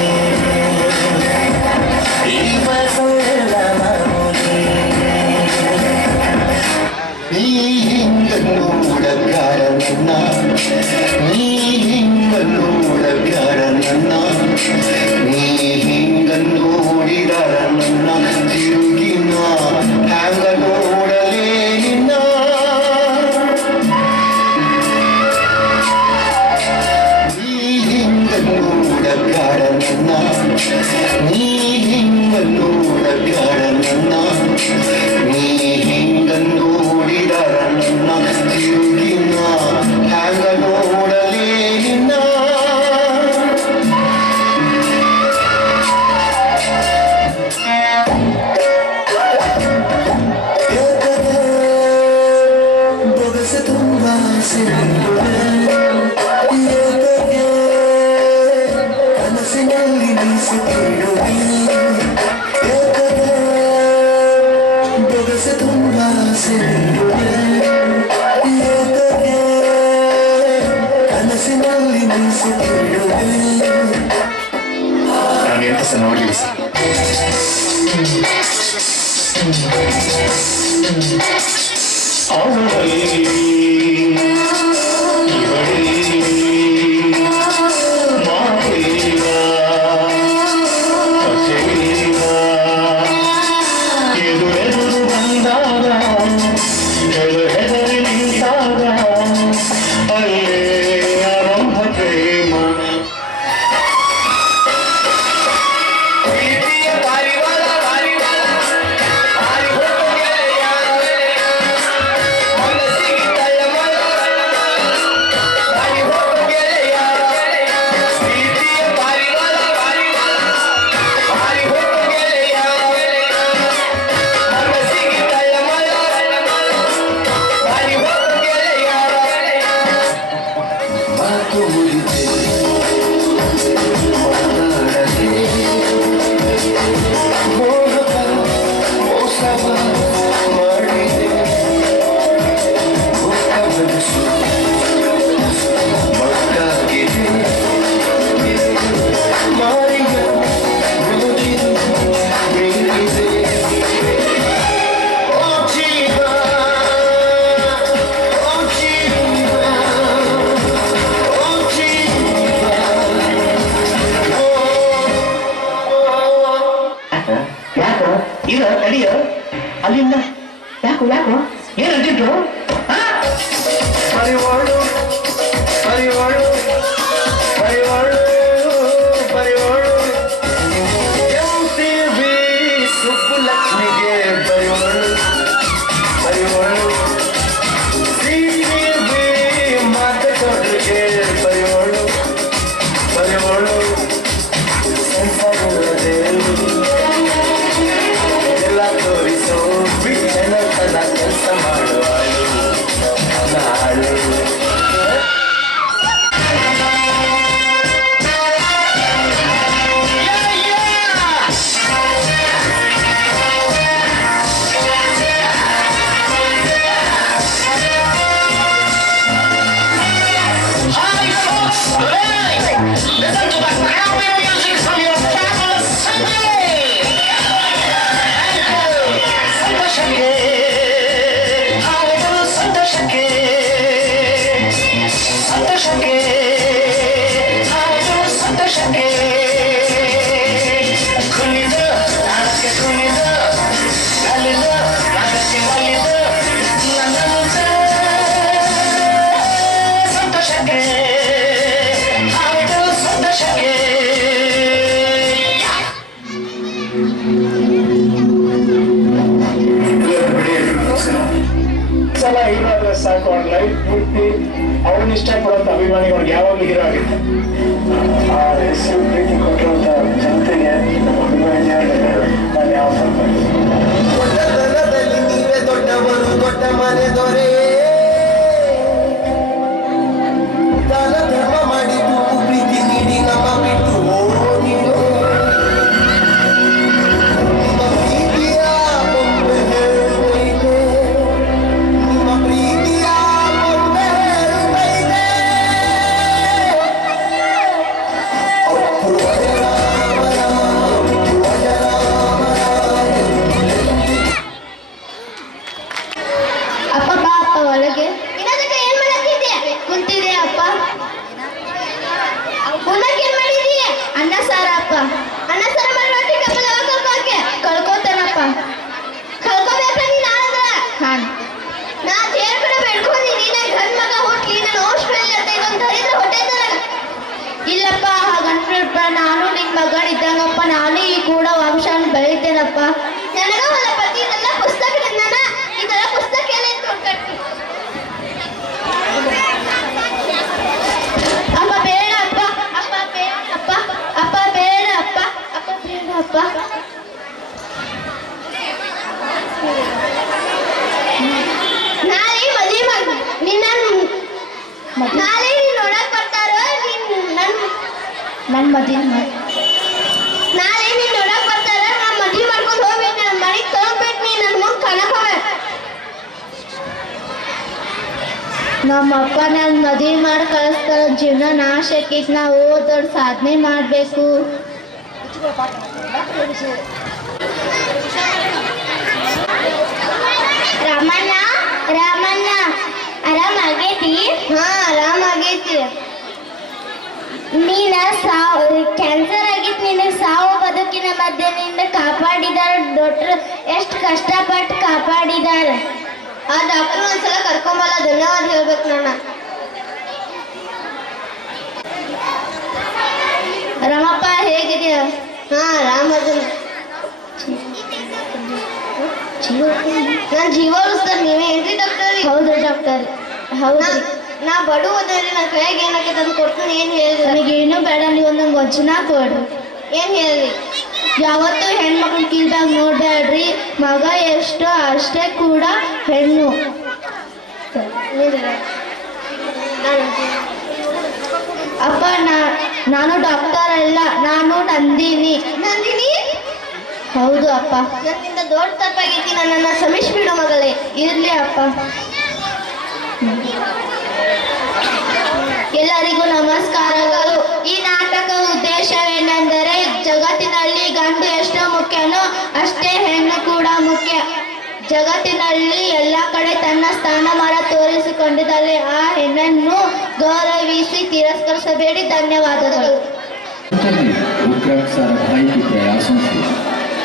ಈ ಬಸವಳ ಮಾಮೂಲಿ ನೀ ಹಿಂಗನ್ನೂಡಗಾರ ನನ್ನ ನೀ ಹಿಂಗನ್ನೂಡಗಾರ ನನ್ನ ನೀ ಹಿಂಗನ್ನೂಡಿದಾರ ನನ್ನ ತಿರುಗಿನ ಹ್ಯಾಂಗ ನೋಡಲೇ ನಿನ್ನ ನೀ ಹಿಂಗನ್ನೂಡಗಾರ ನನ್ನ ನೀ ಹಿಂಗನ್ನೂಡಗಾರ ನನ್ನ ನೀ ಹಿಂಗನ್ನೂಡಿದಾರ ನನ್ನ ತಿರುಗಿನ ಹ್ಯಾಂಗ ನೋಡಲೇ ನಿನ್ನ ಬೊಗಸೆ ತುಂಬ ಕನಸಿನಲ್ಲಿ ಬೀಸುತ್ತಿರುವೆ ಬೊಗಸೆ ತುಂಬ ಕನಸಿನಲ್ಲಿ ಬೀಸುತ್ತಿರುವೆ ನಾನು ಎಂತ ಸಹ ನೋಡಲಿಲ್ಲ ಸರ್ ಈಗ ತಡಿಯ ಅಲ್ಲಿಂದ ಯಾಕೋ ಯಾಕೋ ಏನು ಅರ್ಜೆಂಟು ಪರಿವಾಳು ಪರಿವಾಳು ಪರಿವಾಳು ಪರಿವಾಳು MTV ಸುಬ್ಬುಲಕ್ಷ್ಮಿಗೆ ಪರಿವಾಳು ಪರಿವಾಳು CTV ಮಾತುಕತೆಗೆ ಪರಿವಾಳು ಪರಿವಾಳು ಸಂಸಾರದೇ ಎಲ್ಲ ತೋರಿಸೋ ಬಿಟ್ಟನ ತನ್ನ ಕೆಲಸ ಮಾಡುವಾಳು ನಾಳು Listen to the happy music from your fabulous Sunday! ಸಂತೋಷಕ್ಕೆ ಹಾಡುಗಳು ಸಂತೋಷಕ್ಕೆ ಸಂತೋಷಕ್ಕೆ ಹಾಡುಗಳು ಸಂತೋಷಕ್ಕೆ ಕುಣಿದ ತಾಳಕ್ಕೆ ಕುಣಿದ ಅಲ್ಲಿದ ರಾಗಕ್ಕೆ ಮಲ್ಲಿದ ನನ್ನ ಸಂತೋಷಕ್ಕೆ ಹಾಡುಗಳು ಸಂತೋಷಕ್ಕೆ ಸಲ ಹೀರೋ ಆದ್ರೆ ಸಾಕು ಅವ್ನ ಲೈಫ್ ಪೂರ್ತಿ ಅವ್ನ ಇಷ್ಟಪಡುವಂತ ಅಭಿಮಾನಿಗಳಿಗೆ ಯಾವಾಗಲೂ ಹೀರೋ ಆಗುತ್ತೆ ಆ ಹೆಸರು ಪ್ರೀತಿ ಕೊಟ್ಟಿರುವಂತ ಜನತೆಗೆ ನಮ್ಮ ಅಭಿಮಾನಿಯಾಗಿದ್ದಾರೆ ನಾನು ಯಾವ ದೊಡ್ಡತನದಲ್ಲಿ ನೀವೇ ದೊಡ್ಡವರು ದೊಡ್ಡ ಮನೆ ದೊರೆಯೇ ದಾನ ಧರ್ಮ ಮಾಡಿದ್ದು ಪ್ರೀತಿ ನೀಡಿ ನಮ್ಮ ಬಿಟ್ಟು ಹೋಗಿರೋ ನಿಮ್ಮ ಪ್ರೀತಿಯ ಬೊಂಬೆ ಹೇಳುವೈತೆ ನಿಮ್ಮ ಪ್ರೀತಿಯ ಬೊಂಬೆ ಹೇಳುವೈತೆ ಅಪ್ಪು ಅಣ್ಣ ಸರ ಮಾಡಿ ಕಪ್ಪಲ್ ಯಾವಾಗ ಕರ್ಕೋಕೆ ಕಳ್ಕೊತಾನಪ್ಪ. ಕಳ್ಕೋಬೇಕ ನೀನ್ ಆದ್ರ ಹಾ ನಾ ದೇವ್ರ ಕಡೆ ಬೇಡ್ಕೊಂಡಿನಿ ನನ್ ಗಂಡ ಮಗ ಹುಟ್ಲಿ ನನ್ನ ವಂಶ ಬೆಳ್ಳಿ ಅಂತ ಇದೊಂದು ದರಿದ್ರ ಹೊಟ್ಟೆ ನನಗ ಇಲ್ಲಪ್ಪ ಹಾಗಂತ ನಾನು ನಿನ್ ಮಗಳಿದ್ದಂಗಪ್ಪ, ನಾನು ಈ ಕೂಡ ವಂಶನ ಬೆಳಿತೇನಪ್ಪ. ನನಗ ಒಂದು ಪತಿ ಇದೆಲ್ಲ ಪುಸ್ತಕ ನನ್ನ ಇದೆಲ್ಲ ಪುಸ್ತಕ ಎಲ್ಲ ಇಟ್ಕೊಂಡು ಅಪ್ಪ ಬೇಡ ಅಪ್ಪ, ಅಪ್ಪ ಬೇಡ ಅಪ್ಪ, ಅಪ್ಪ ಬೇಡ ಅಪ್ಪ, ಅಪ್ಪ ಬೇಡ ಅಪ್ಪ. ನಾಳೆ ಮದುವೆ ಮಾಡಿ ನಿನ್ನ ನಾಳೆ ನೀನ್ ನೋಡಕ್ ಬರ್ತಾರ ನನ್ ಮದುವೆ ನಾಳೆ ನೀನ್ ನೋಡಕ್ ಬರ್ತಾರ ನಾ ಮದುವೆ ಮಾಡ್ಕೊಂಡು ಹೋಗ್ಬೇಕು ನನ್ನ ಮನೆಗೆ ತಗೋಬೇಕು ನೀ ನನ್ನ ಮುಖ ಕಣಕ್ ಹೋಗ್ಬೇಕು ನಮ್ಮಪ್ಪ ನನ್ ಮದುವೆ ಮಾಡಿ ಕಳಿಸ್ತಾರ. ಜೀವನ ನಾಶ ಆಕೈತಿ, ನಾ ದೊಡ್ಡ ಸಾಧನೆ ಮಾಡ್ಬೇಕು. ರಾಮಣ್ಣ ರಾಮಣ್ಣ ಆರಾಮಾಗೈತಿ ಹಾ ಆರಾಮಾಗೈತಿ ನೀನ ಕ್ಯಾನ್ಸರ್ ಆಗಿತ್ತು ನಿನಗೆ ಸಾವು ಬದುಕಿನ ಮಧ್ಯೆ ನಿನ್ನ ಕಾಪಾಡಿದಾರ ಡಾಕ್ಟರ್ ಎಷ್ಟು ಕಷ್ಟಪಟ್ಟು ಕಾಪಾಡಿದಾರ ಆ ಡಾಕ್ಟರ್ ಒಂದ್ಸಲ ಕರ್ಕೊಂಬಲ್ಲ ಧನ್ಯವಾದ ಹೇಳ್ಬೇಕು ನನ್ನ ರಾಮಪ್ಪ ಹೇಗಿದೆಯಾ? ಹಾ ಆರಾಮದನ ನನ್ ಜೀವ ಉಳಿಸ್ತಾರ ನೀವೇ ಏನ್ರಿ ಡಾಕ್ಟರ್ ಹೌದು ಡಾಕ್ಟರ್, ಹೌದು. ನಾ ಬಡವದಲ್ಲಿ ನನ್ನ ಕೈಯಾಗ ಏನಕ್ಕೆ ತಂದು ಕೊಡ್ತೀನಿ ಏನ್ ಹೇಳಿದ್ರಿ ನನಗೇನು ಬೇಡ, ನೀವು ನಂಗೆ ವಚನ ಕೊಡ್ರಿ. ಏನ್ ಹೇಳಿದ್ರಿ ಯಾವತ್ತೂ ಹೆಣ್ಮಕ್ಳು ಕೀಳ್ದಾಗ ನೋಡ್ಬೇಡ್ರಿ. ಮಗ ಎಷ್ಟೋ ಅಷ್ಟೇ ಕೂಡ ಹೆಣ್ಣು. ಅಪ್ಪ ನಾನು ಡಾಕ್ಟರ್ ಅಲ್ಲ, ನಾನು ನಂದಿನಿ. ನಂದಿನಿ ಹೌದು ಅಪ್ಪ. ನನ್ನಿಂದ ದೊಡ್ಡ ತಪ್ಪಾಗೈತಿ ನನ್ನನ್ನ ಕ್ಷಮಿಸ್ಬಿಡು ಮಗಳೇ ಇರ್ಲಿ ಅಪ್ಪ. ಎಲ್ಲರಿಗೂ ನಮಸ್ಕಾರಗಳು ಈ ನಾಟಕ ಉದ್ದೇಶವೇನೆಂದರೆ ಜಗತ್ತಿನಲ್ಲಿ ಗಂಡು ಎಷ್ಟು ಮುಖ್ಯನೋ ಅಷ್ಟೇ ಹೆಣ್ಣು ಕೂಡ ಮುಖ್ಯ. ಜಗತ್ತಿನಲ್ಲಿ ಎಲ್ಲ ಕಡೆ ತನ್ನ ಸ್ಥಾನಮಾನ ತೋರಿಸಿಕೊಂಡಿದ್ದಲ್ಲಿ ಆ ಹೆಣ್ಣನ್ನು ಗೌರವಿಸಿ ತಿರಸ್ಕರಿಸಬೇಡಿ. ಧನ್ಯವಾದಗಳು. विक्रम साराभाई के प्रयासों से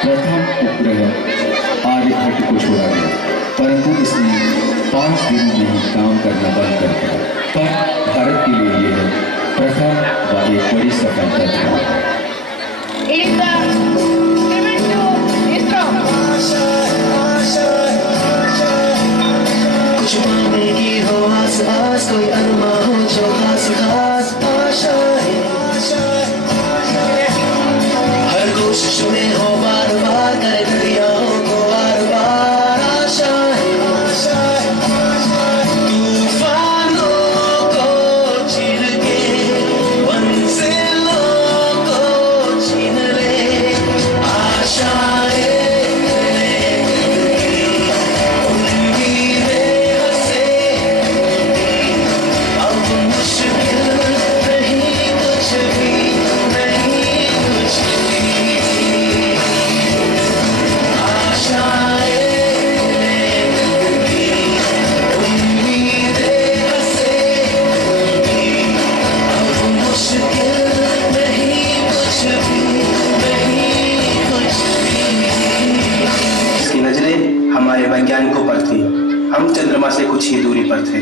प्रथम उपग्रह आर्यभट्ट को छोड़ा गया, परंतु इसने 5 दिनों में ही काम करना बंद कर दिया। पर भारत के लिए यह प्रथम व एक बड़ी सफलता थी। कुछ पाने की हो आस आस कोई अरमा हो जो खास खास आशा है हर कोशिश में हो बार बार कर दरियाओं को बार बार आशा है तूफानों को चीर के मंजिलों को छीन ले आशाएं इसकी नजरें हमारे वैज्ञानिकों पर थी। हम चंद्रमा से कुछ ही दूरी पर थे।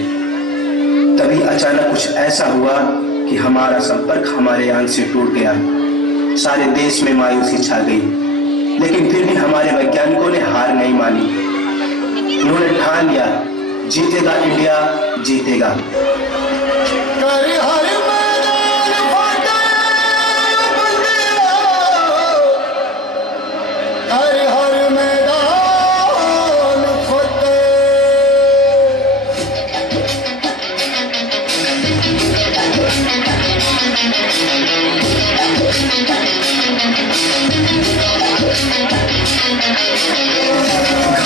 तभी अचानक कुछ ऐसा हुआ कि हमारा संपर्क हमारे यान से टूट गया। सारे देश में मायूसी छा गई, लेकिन फिर भी हमारे वैज्ञानिकों ने हार नहीं मानी। उन्होंने ठान लिया, जीतेगा इंडिया, जीतेगा।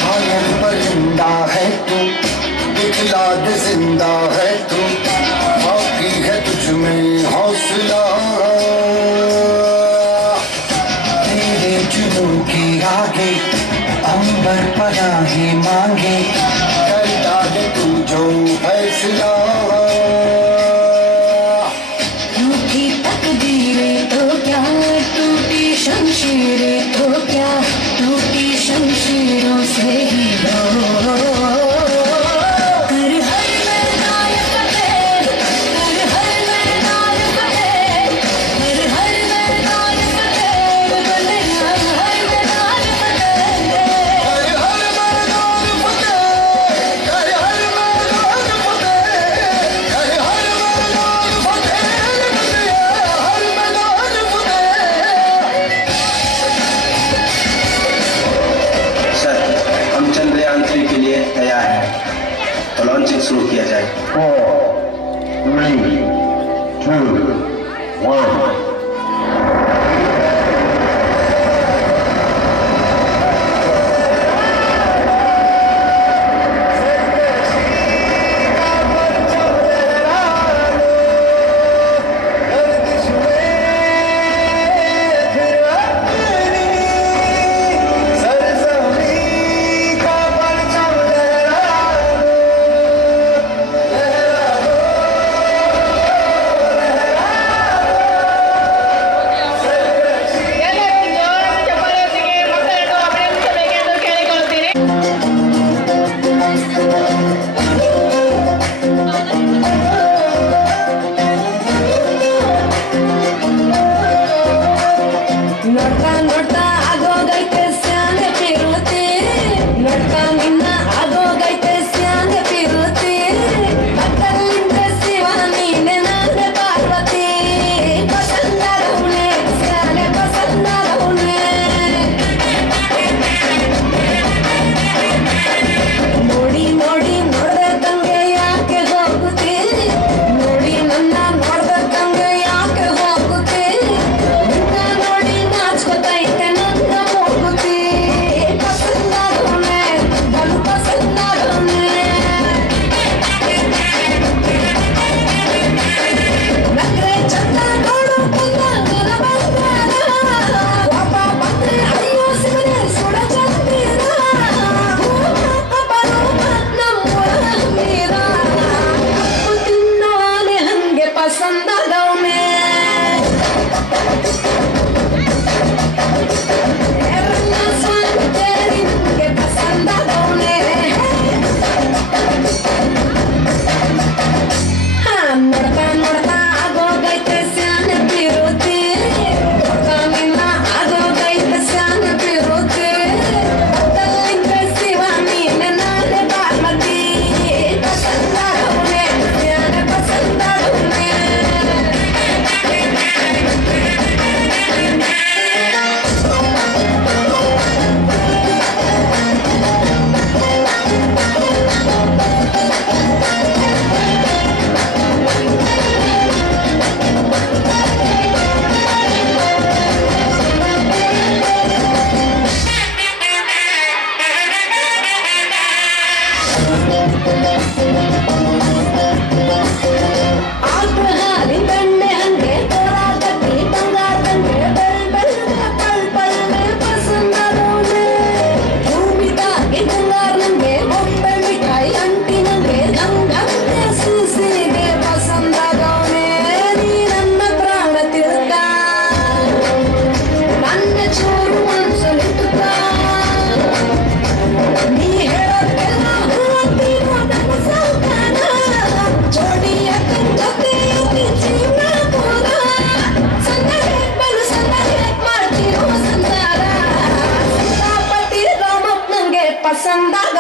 घायल परिंदा है तू दिखला दे जिंदा है तू बाकी है तुझ में हौसला तेरे जुनून की आगे अंबर पनाहे मांगे कर डाले तू जो फैसला रूठी तकदीरें तो क्या टूटी शमशीरें तो क्या टूटी शमशीरों से ही हो लॉन्चिंग शुरू किया जाए। 4, 3, 2, 1 Somebody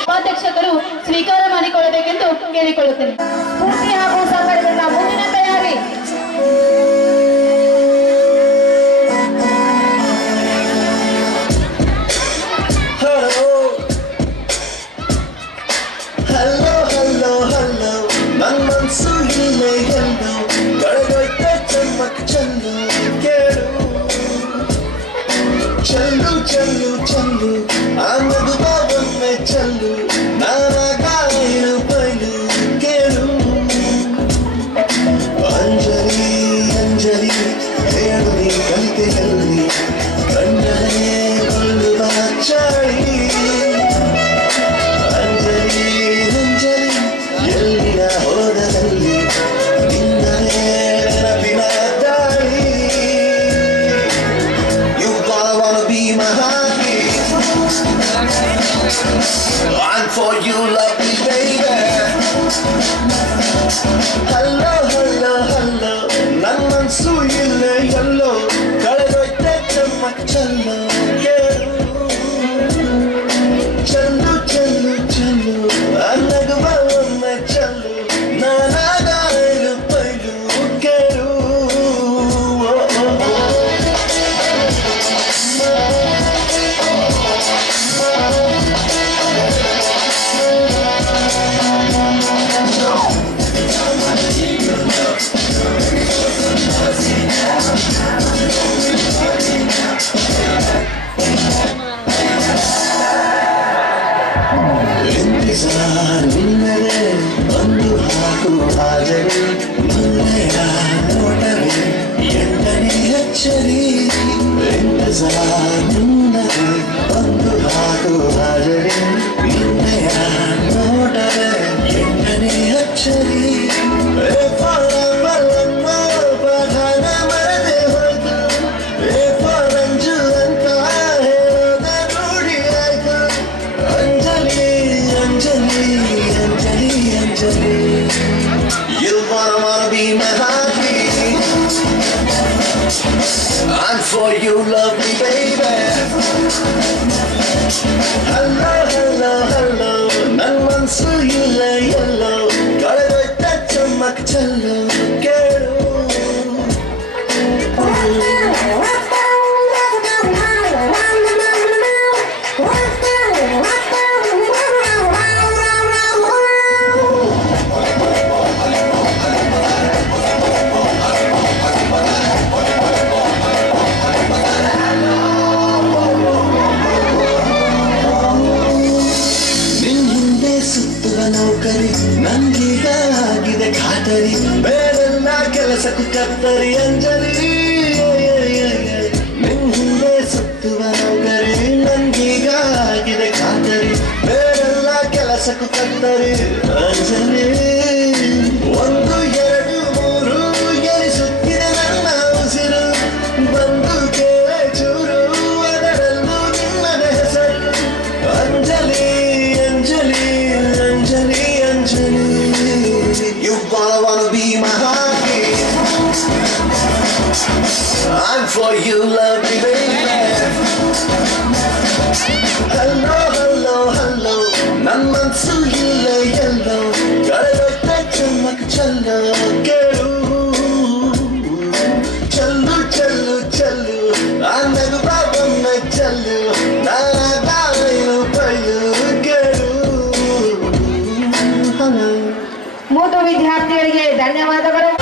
ಉಪಾಧ್ಯಕ್ಷರು ಸ್ವೀಕಾರ ಮಾಡಿಕೊಳ್ಳಬೇಕೆಂದು ಕೇಳಿಕೊಳ್ಳುತ್ತೇನೆ. ಸ್ಫೂರ್ತಿ ಹಾಗೂ ಸಂಘಟನೆಗಳ ಮುಂದಿನ ತಯಾರಿ. ನನ್ನ ಮನಸ್ಸು ಇಲ್ಲೇ ಎಲ್ಲೋ ಕಳೆದೋಯ್ತ ಚಮ್ಮಕ್ ಚಂದು ಕೇಳು ಚಲ್ಲು ಚಲ್ಲು ಚಲ್ಲು ಆ ಮಗುವ ಒಮ್ಮೆ ಚಲ್ಲು ನಾನಾಗ ಇರು ಬಯಲು ಕೇಳು ಅಂಜಲಿ ಅಂಜಲಿ ಹೇಳು ನೀ ಕಲಿತೆಯಲ್ಲಿ ಕಂಡರೆ ಕೊಲ್ಲುವ ಚಾಳಿ ಅಂಜಲಿ ಅಂಜಲಿ ಎಲ್ಲಿನ ಹೋದಲ್ಲಿ ನಿನ್ನನೇ ನೆನಪಿನ ದಾಳಿ You wanna be my honey I'm for you lovely baby Hello hello hello ನನ್ನ ಮನಸ್ಸು ಇಲ್ಲೇ ಎಲ್ಲೋ ಕಳೆದೋಯ್ತೆ ಚಮ್ಮಕ್ ಚಲ್ಲೋ ಕೇಳು ಚಲ್ಲು ಚಲ್ಲು ಚಲ್ಲು ಅನ್ನಗುವ ಒಮ್ಮೆ ಚಲ್ಲು ನಾನಾಗ ಇರು ಬಯಲು ಕೇಳು ನಿನ್ನದೇ ಒಂದು ಹಾಕು ಹಾಜರಿ ನಿನ್ನೆಯ ನೋಟವೇ ಎಂಟನೇ ಅಚ್ಚರಿ ನಿನ್ನದೇ ಒಂದು ಹಾಕು ಹಾಜರಿ ನಿನ್ನೆಯ ನೋಟವೇ ಎಂಟನೇ ಅಚ್ಚರಿ ಪಠಾನ ಮರದೆ ಹೋಯ್ತು ರಂಜು ಅಂತ ಹೇಳೋದ ನೋಡಿ ಆಯ್ತು Anjali Anjali Anjali Anjali You wanna be my honey I'm for you lovely baby Hello hello hello ನನ್ನ ಮನಸ್ಸು ಇಲ್ಲೇ ಎಲ್ಲೋ ಕಳೆದೋಯ್ತ ಚಮ್ಮಕ್ ಚಲ್ಲೋ ಕೇಳು ಖಾತರಿ ಬೇರೆಲ್ಲ ಕೆಲಸಕ್ಕೂ ಕತ್ತರಿ ಅಂಜಲಿ ನಿನ್ ಹಿಂದೆ ಸುತ್ತುವ ನೌಕರಿ ನನ್ಗೀಗ ಆಗಿದೆ ಖಾತರಿ ಬೇರೆಲ್ಲ ಕೆಲಸಕ್ಕೂ ಕತ್ತರಿ ಅಂಜಲಿ ಒಂದು ಎರಡು ಮೂರು ಎನಿಸುತ್ತಿದೆ ನನ್ನ ಉಸಿರು ಬಂದು ಕೇಳೆ ಚೂರು ಅದರಲ್ಲೂ ನಿನ್ನ ಹೆಸರು Anjali Anjali Anjali Anjali You wanna be my heartbeat I'm for you lovely baby Hello hello hello ನನ್ನ ಮನಸ್ಸು ಇಲ್ಲ ಎಲ್ಲೋ ಕಳೆದೊಟ್ಟೆ ಚಮ್ಮಕ್ ಚಲ್ಲೋ ಕೇಳು ಚಲ್ಲು ಚಲ್ಲು ಚಲ್ಲು ಆ ನಗುವ ಬೊಮ್ಮೆ ಚಲ್ಲು ನಾನೇನು ಬಯ್ಯು ಕೇಳು ಹಲೋ ಮೂರು ವಿದ್ಯಾರ್ಥಿಗಳಿಗೆ ಧನ್ಯವಾದಗಳು.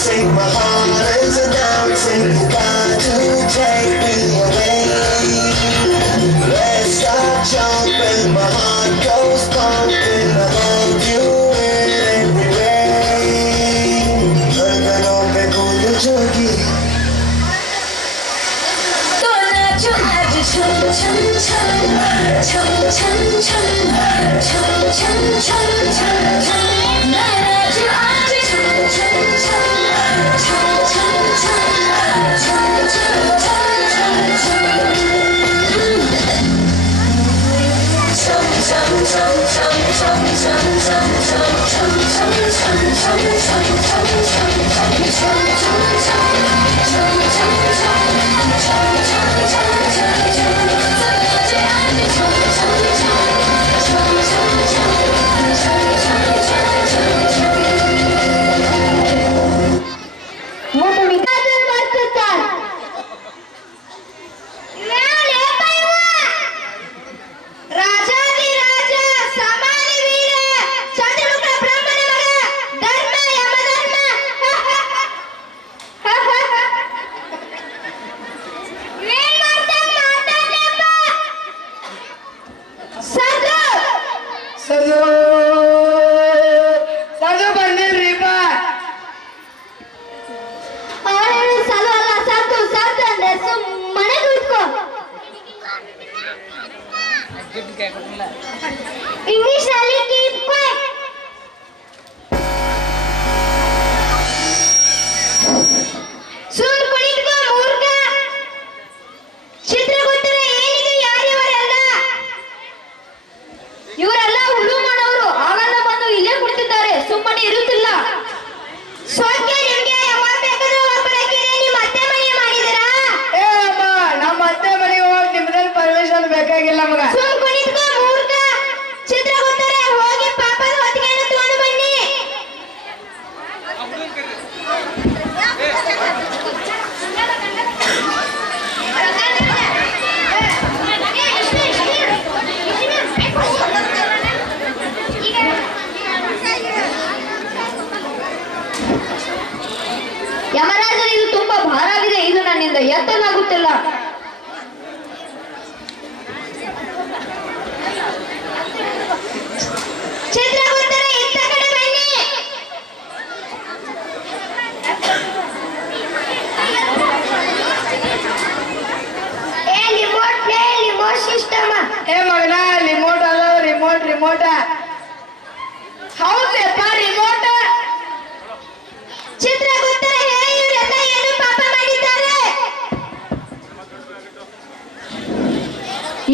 Take my heart as a dancing goodbye to take me away. Let's start jumping, my heart goes pumping. I love you in every way. Garganों पे गूंज जोगी. तो नाचो आज छम छम छम छम छम छम छम छम छम छम छम नाचो आज छम छम छम English ನಲ್ಲಿ keep quiet. ಬೇಕಾಗಿಲ್ಲ ನಮಗ. ಸುಮ್ ಕುಣಿದ್ಕೋ ಮೂರ್ತ. ಚಿತ್ರಗುಪ್ತರೆ ಹೋಗಿ ಪಾಪದ ಹೊತ್ತಿಗೆಯನ್ನು ತಗೊಂಡು ಬನ್ನಿ. ಯಮರಾಜರು ಇದು ತುಂಬಾ ಭಾರವಿದೆ, ಇದು ನನ್ನಿಂದ ಎತ್ತಲಾಗುತ್ತಿಲ್ಲ. ಚಿತ್ರಗುಪ್ತರೆ ಇತ್ತ ಕಡೆ ಬನ್ನಿ. Remote system. ಏ ಮಗನ, ರಿಮೋಟ್ ಅಲ್ಲ, ರಿಮೋಟ್ ಹೌದಪ್ಪ, ರಿಮೋಟ್. ಚಿತ್ರಗುಪ್ತರೆ ಹೇಳಿ, ಇವರೆಲ್ಲ ಏನು ಪಾಪ ಮಾಡಿದ್ದಾರೆ?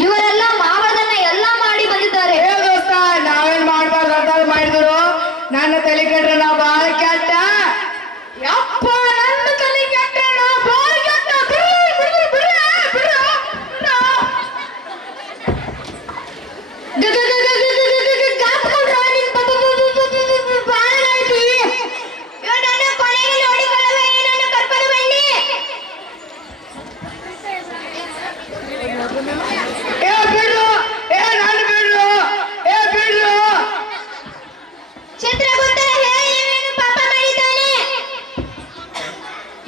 ಇವರೆಲ್ಲ ಮಾವದನ್ನ ಎಲ್ಲ ಮಾಡಿ ಬಂದಿದ್ದಾರೆ. ಏ ದೋಸ್ತ, ನಾವೇನ್ ಮಾಡ್ಬಾರ್ದು ಅಂತ ಮಾಡಿದ್ರು. ನನ್ನ ತಲೆ ಕೆಟ್ರೆ ನಾ ಬಾಳ ಕೆಟ್ಟ. ಯಪ್ಪ, ನನ್ನ ತಲೆ ಕೆಟ್ರೆ ನಾ ಬಾಳ ಕೆಟ್ಟ. ಇವನನ್ನು ಕೊನೆಗೆ ನೋಡಿಕೊಳ್ಳುವ, ಏನನ್ನು ಕರ್ಕೊಂಡು ಬನ್ನಿ. ಏ ಬಿಡು, ಏ ನಾನು ಬಿಡು, ಏ ಬಿಡು. ಚಿತ್ರಗುಪ್ತರೆ ಹೇಳಿ, ಇವನು ಪಾಪ ಮಾಡಿದ್ದಾನೆ?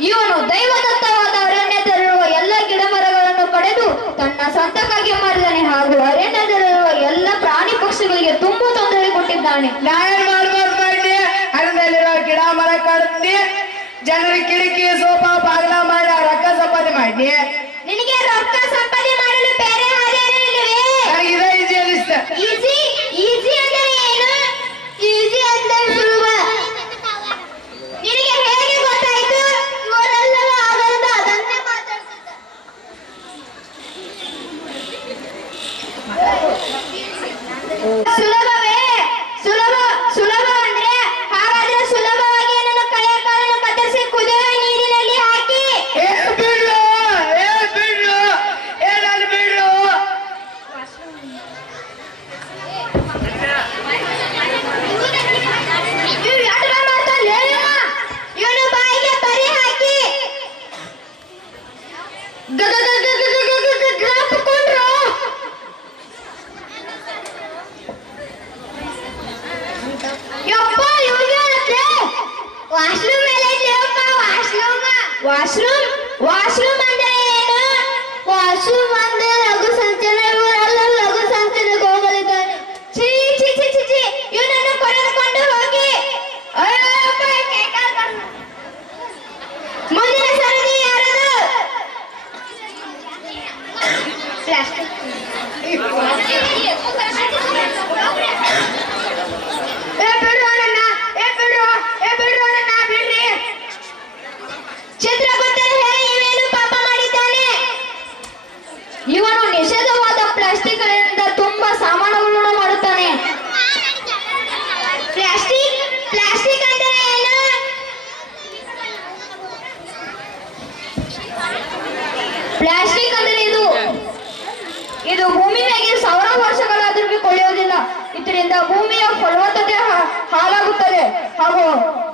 ಇವನು ದೈವದತ್ತವಾದ ಅರಣ್ಯದಲ್ಲಿರುವ ಎಲ್ಲ ಗಿಡ ಮರಗಳನ್ನು ಕಡೆದು ತನ್ನ ಸ್ವಂತಕ್ಕಾಗಿ ಮಾಡಿದ್ದಾನೆ, ಹಾಗೂ ಅರಣ್ಯದಲ್ಲಿರುವ ಎಲ್ಲ ಪ್ರಾಣಿ ಪಕ್ಷಿಗಳಿಗೆ ತುಂಬಾ ತೊಂದರೆ ಕೊಟ್ಟಿದ್ದಾನೆ. ನಾಯನ್ ಮಾಡ್ಬಾರ್ದು ಮಾಡಿ ಅರಣ್ಯದಲ್ಲಿರುವ ಗಿಡ ಮರ ಕಡ್ದು ಜನರಿಗೆ ಕಿಟಕಿ ಸೋಫಾ ಬಾಗಿಲ ಮಾಡಿ ರೊಕ್ಕ ಸಂಪಾದನೆ ಮಾಡಿ. ನಿನಗೆ ರೊಕ್ಕ ಸಂಪಾದನೆ ಮಾಡಲು ಬೇರೆ ಹಾದಿ ಇಲ್ಲವೇ? ನನಗೆ ಇದೇ ಈಜಿ ಅನಿಸ್ತ. ಈಜಿ ಅಂದ್ರೆ ಏನು? ಈಜಿ ಅಂದ್ರೆ ಸುಲಭ. ನಿನಗೆ ಹೇಗೆ ಗೊತ್ತಾಯ್ತು? ಇವರೆಲ್ಲ ಆಗಲ್ದ ಅದನ್ನೇ ಮಾತಾಡ್ತಿದ್ದ. ಸುಲಭವೇ? ಸುಲಭ ಅಂದ್ರೆ ಹಾಗಾದ್ರೆ ಸುಲಭವಾಗಿ ಏನನ್ನು ಕಳೆಯ ಕಾಲನ್ನು ಕತ್ತರಿಸಿ ಕುದಿಯುವ ನೀರಿನಲ್ಲಿ ಹಾಕಿ. ಏ ಬಿಡು, ಏ ಬಿಡು, ಏ ನಾನು ಬಿಡು. ಇವನು ಬಾಯಿಗೆ ಬರಿ ಹಾಕಿ ಗ್ರಾಪಕೊಂಡ್ರು. ಯಪ್ಪ, ಇವ್ರಿಗೆ ವಾಶ್ರೂಮ್ ಮೇಲೆ ಇಲ್ಲಪ್ಪ. ವಾಶ್ರೂಮ್ ಅಂದ್ರೆ ಏನು? ವಾಶ್ರೂಮ್ ಅಂದ್ರೆ ಲಘು ಸಂಚಲನ. ಇವರೆಲ್ಲ ಲಘು ಸಂಚಲನಕ್ಕೆ ಹೋಗಲಿದ್ದಾರೆ. ಛೀ ಛೀ ಛೀ ಛೀ ಛೀ, ಇವನನ್ನು ಕರೆದುಕೊಂಡು ಹೋಗಿ. ಅಯ್ಯಪ್ಪ, ಮುಂದಿನ ಸರದಿ ಯಾರದು? ಪ್ಲಾಸ್ಟಿಕ್. ಚಿತ್ರಗುಪ್ತರೆ ಹೇಳಿ, ಇವೇನು ಪಾಪ ಮಾಡಿದ್ದಾನೆ? ಇವನು ನಿಷೇಧವಾದ ಪ್ಲಾಸ್ಟಿಕ್ಗಳಿಂದ ತುಂಬಾ ಸಾಮಾನುಗಳನ್ನು ಮಾಡುತ್ತಾನೆ. ಪ್ಲಾಸ್ಟಿಕ್ ಅಂದ್ರೆ ಏನು? ಪ್ಲಾಸ್ಟಿಕ್ ಅಂದ್ರೆ ಇದು ಭೂಮಿ ಮ್ಯಾಗೆ 1000 ವರ್ಷಗಳಾದ್ರೂ ಕೊಳೆಯೋದಿಲ್ಲ. ಇದರಿಂದ ಭೂಮಿಯ ಫಲವತ್ತತೆ ಹಾಳಾಗುತ್ತದೆ, ಹಾಗೂ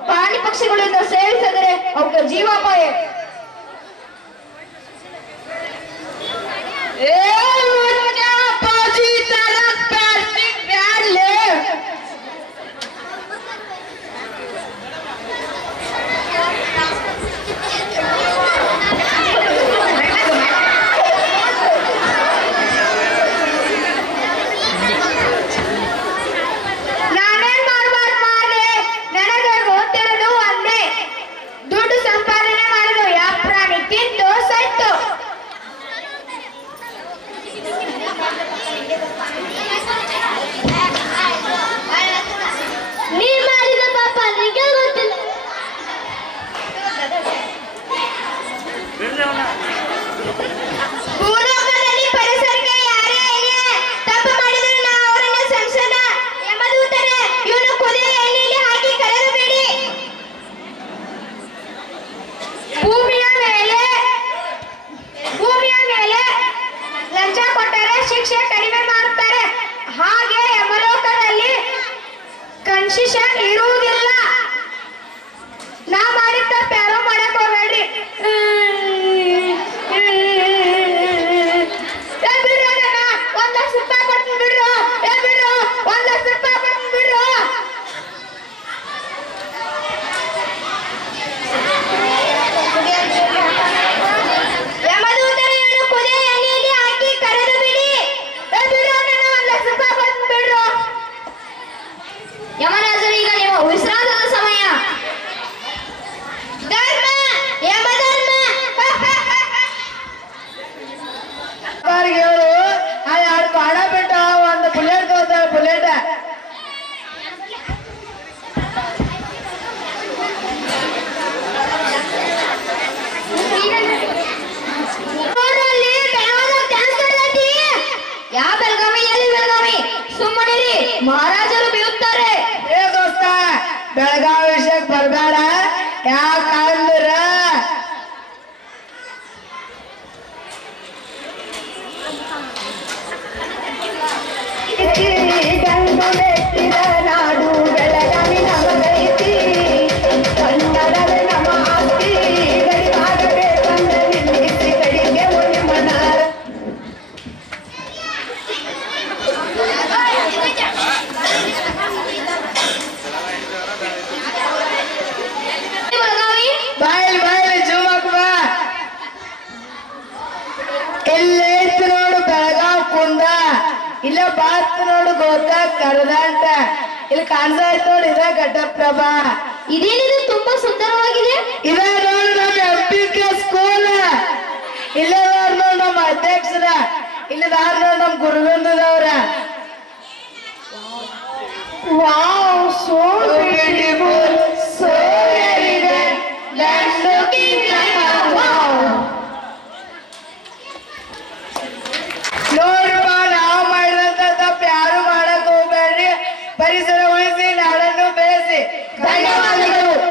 ಪ್ರಾಣಿ ಪಕ್ಷಿಗಳಿಂದ ಸೇವಿಸಿದರೆ ಅವಕ್ಕೆ ಜೀವಾಪಾಯ. ನಾನೇನ್ ಮಾಡ್ಬಾರ್ದು ಮಾಡ್ದೆ? ನನಗೆ ಗೊತ್ತಿರೋದು ಒಂದೇ, ದುಡ್ಡು ಸಂಪಾದನೆ ಮಾಡೋದು. ಯಾವ ಪ್ರಾಣಿ ತಿಂದು ಸತ್ತು. ನೀ ಮಾಡಿದ ಪಾಪ ನಿಮಗೆ ಗೊತ್ತಿಲ್ಲ. ಭೂಲೋಕದಲ್ಲಿ ಪರಿಸರಕ್ಕೆ ಯಾರೇ ತಪ್ಪು ಮಾಡಿದ್ರು ನಾವು ಅವರನ್ನ ಸಂಸದ ಯಮದೂತರೇ. ಇವನು ಕುದಿಯ ಎಣ್ಣೆಯಲ್ಲಿ ಹಾಕಿ ಕಳೆದು ಬಿಡಿ. ಭೂಮಿಯ ಮೇಲೆ ಲಂಚ ಕೊಟ್ಟರೆ ಶಿಕ್ಷೆ ಕಡಿಮೆ ಮಾಡುತ್ತಾರೆ. ಹಾಗೆ ಯಮಲೋಕದಲ್ಲಿ ಕನ್ಸೆಷನ್ ಇರುವುದಿಲ್ಲ. ನಾ ಮಾಡಿದ ತಪ್ಪು ಯಾರೋ ಮಾಡಕ್ ಹೋಗ್ಬೇಡ್ರಿ. ಬಿಡ್ರೋ, ನನ್ನ 1 ಲಕ್ಷ ರೂಪಾಯಿ ಕೊಡ್ತೀನಿ ಬಿಡ್ರು. ಬಿಡ್ರು, 1 ಲಕ್ಷ ರೂಪಾಯಿ ಕೊಡ್ತೀನಿ ಬಿಡ್ರು. ಯಮದೂತರನ್ನು ಕುದಿಯ ಎಣ್ಣೆಯಲ್ಲಿ ಹಾಕಿ ಕರೆದು ಬಿಡಿ. ಬಿಡ್ರು, ನನ್ನ 1 ಲಕ್ಷ ರೂಪಾಯಿ ಕೊಡ್ತೀನಿ ಬಿಡ್ರು. ಯಮರಾಜರು, ಈಗ ನಿಮ್ಮ ವಿಶ್ರಾಂತದ ಸಮಯ. ಧರ್ಮ, ಯಮಧರ್ಮ. ಹೇಳು, ಆ 2 ಪಾಡ ಬಿಟ್ಟ 1 ಬುಲೆಟ್ ತಗೋತಾಳೆ. ಬುಲೆಟ್ ಯಾ ಬೆಳಗಾವಿ, ಎಲ್ಲಿ ಬೆಳಗಾವಿ? ಸುಮ್ಮನಿರಿ, ಮಹಾರಾಜರು ಬೀಳುತ್ತಾರೆ. ಏ ದೋಸ್ತ, ಬೆಳಗಾವಿ ವಿಷಯಕ್ಕೆ ಬರ್ಬೇಡ. ಯಾಕಂದ್ರ ಗಂಡು ಮೆಟ್ಟಿದ ನಾಡು ಬೆಳಗಾವಿ ನಮಗೈತಿ. ಕನ್ನಡದ ನಮ್ಮ ಆಸ್ತಿ, ಗಡಿಯಾಗಬೇಕಂದ್ರೆ ನಿಲ್ಲಿಸಿ ಕಡಿಗೆ ನಿಮ್ಮ ನಾಡ. ಬೆಳಗಾವಿ ಬಾಯಿಲ್ ಜೂಮಕ್ ಬಾ. ಇಲ್ಲೈತಿ ನೋಡು ಬೆಳಗಾವ್ ಕುಂದ. ಇಲ್ಲ ಬಾತ್ ನೋಡು ಗೋಕಾಕ್ ಕರದಂಟ. ಇಲ್ಲಿ ಕಾಣ್ತಾ ಇತ್ತು ನೋಡಿ, ಇದ ಘಟಪ್ರಭಾ. ಇದೇನಿದು ತುಂಬಾ ಸುಂದರವಾಗಿದೆ. ಇದ ನೋಡು ನಮ್ಮ MPK ಸ್ಕೂಲ್. ಇಲ್ಲೇ ನೋಡು ನಮ್ಮ ಅಧ್ಯಕ್ಷರ. ಇಲ್ಲಿದಾರ ನೋಡು ನಮ್ಮ ಗುರುವಿಂದದವ್ರ. Wow, so beautiful, so elegant, that's looking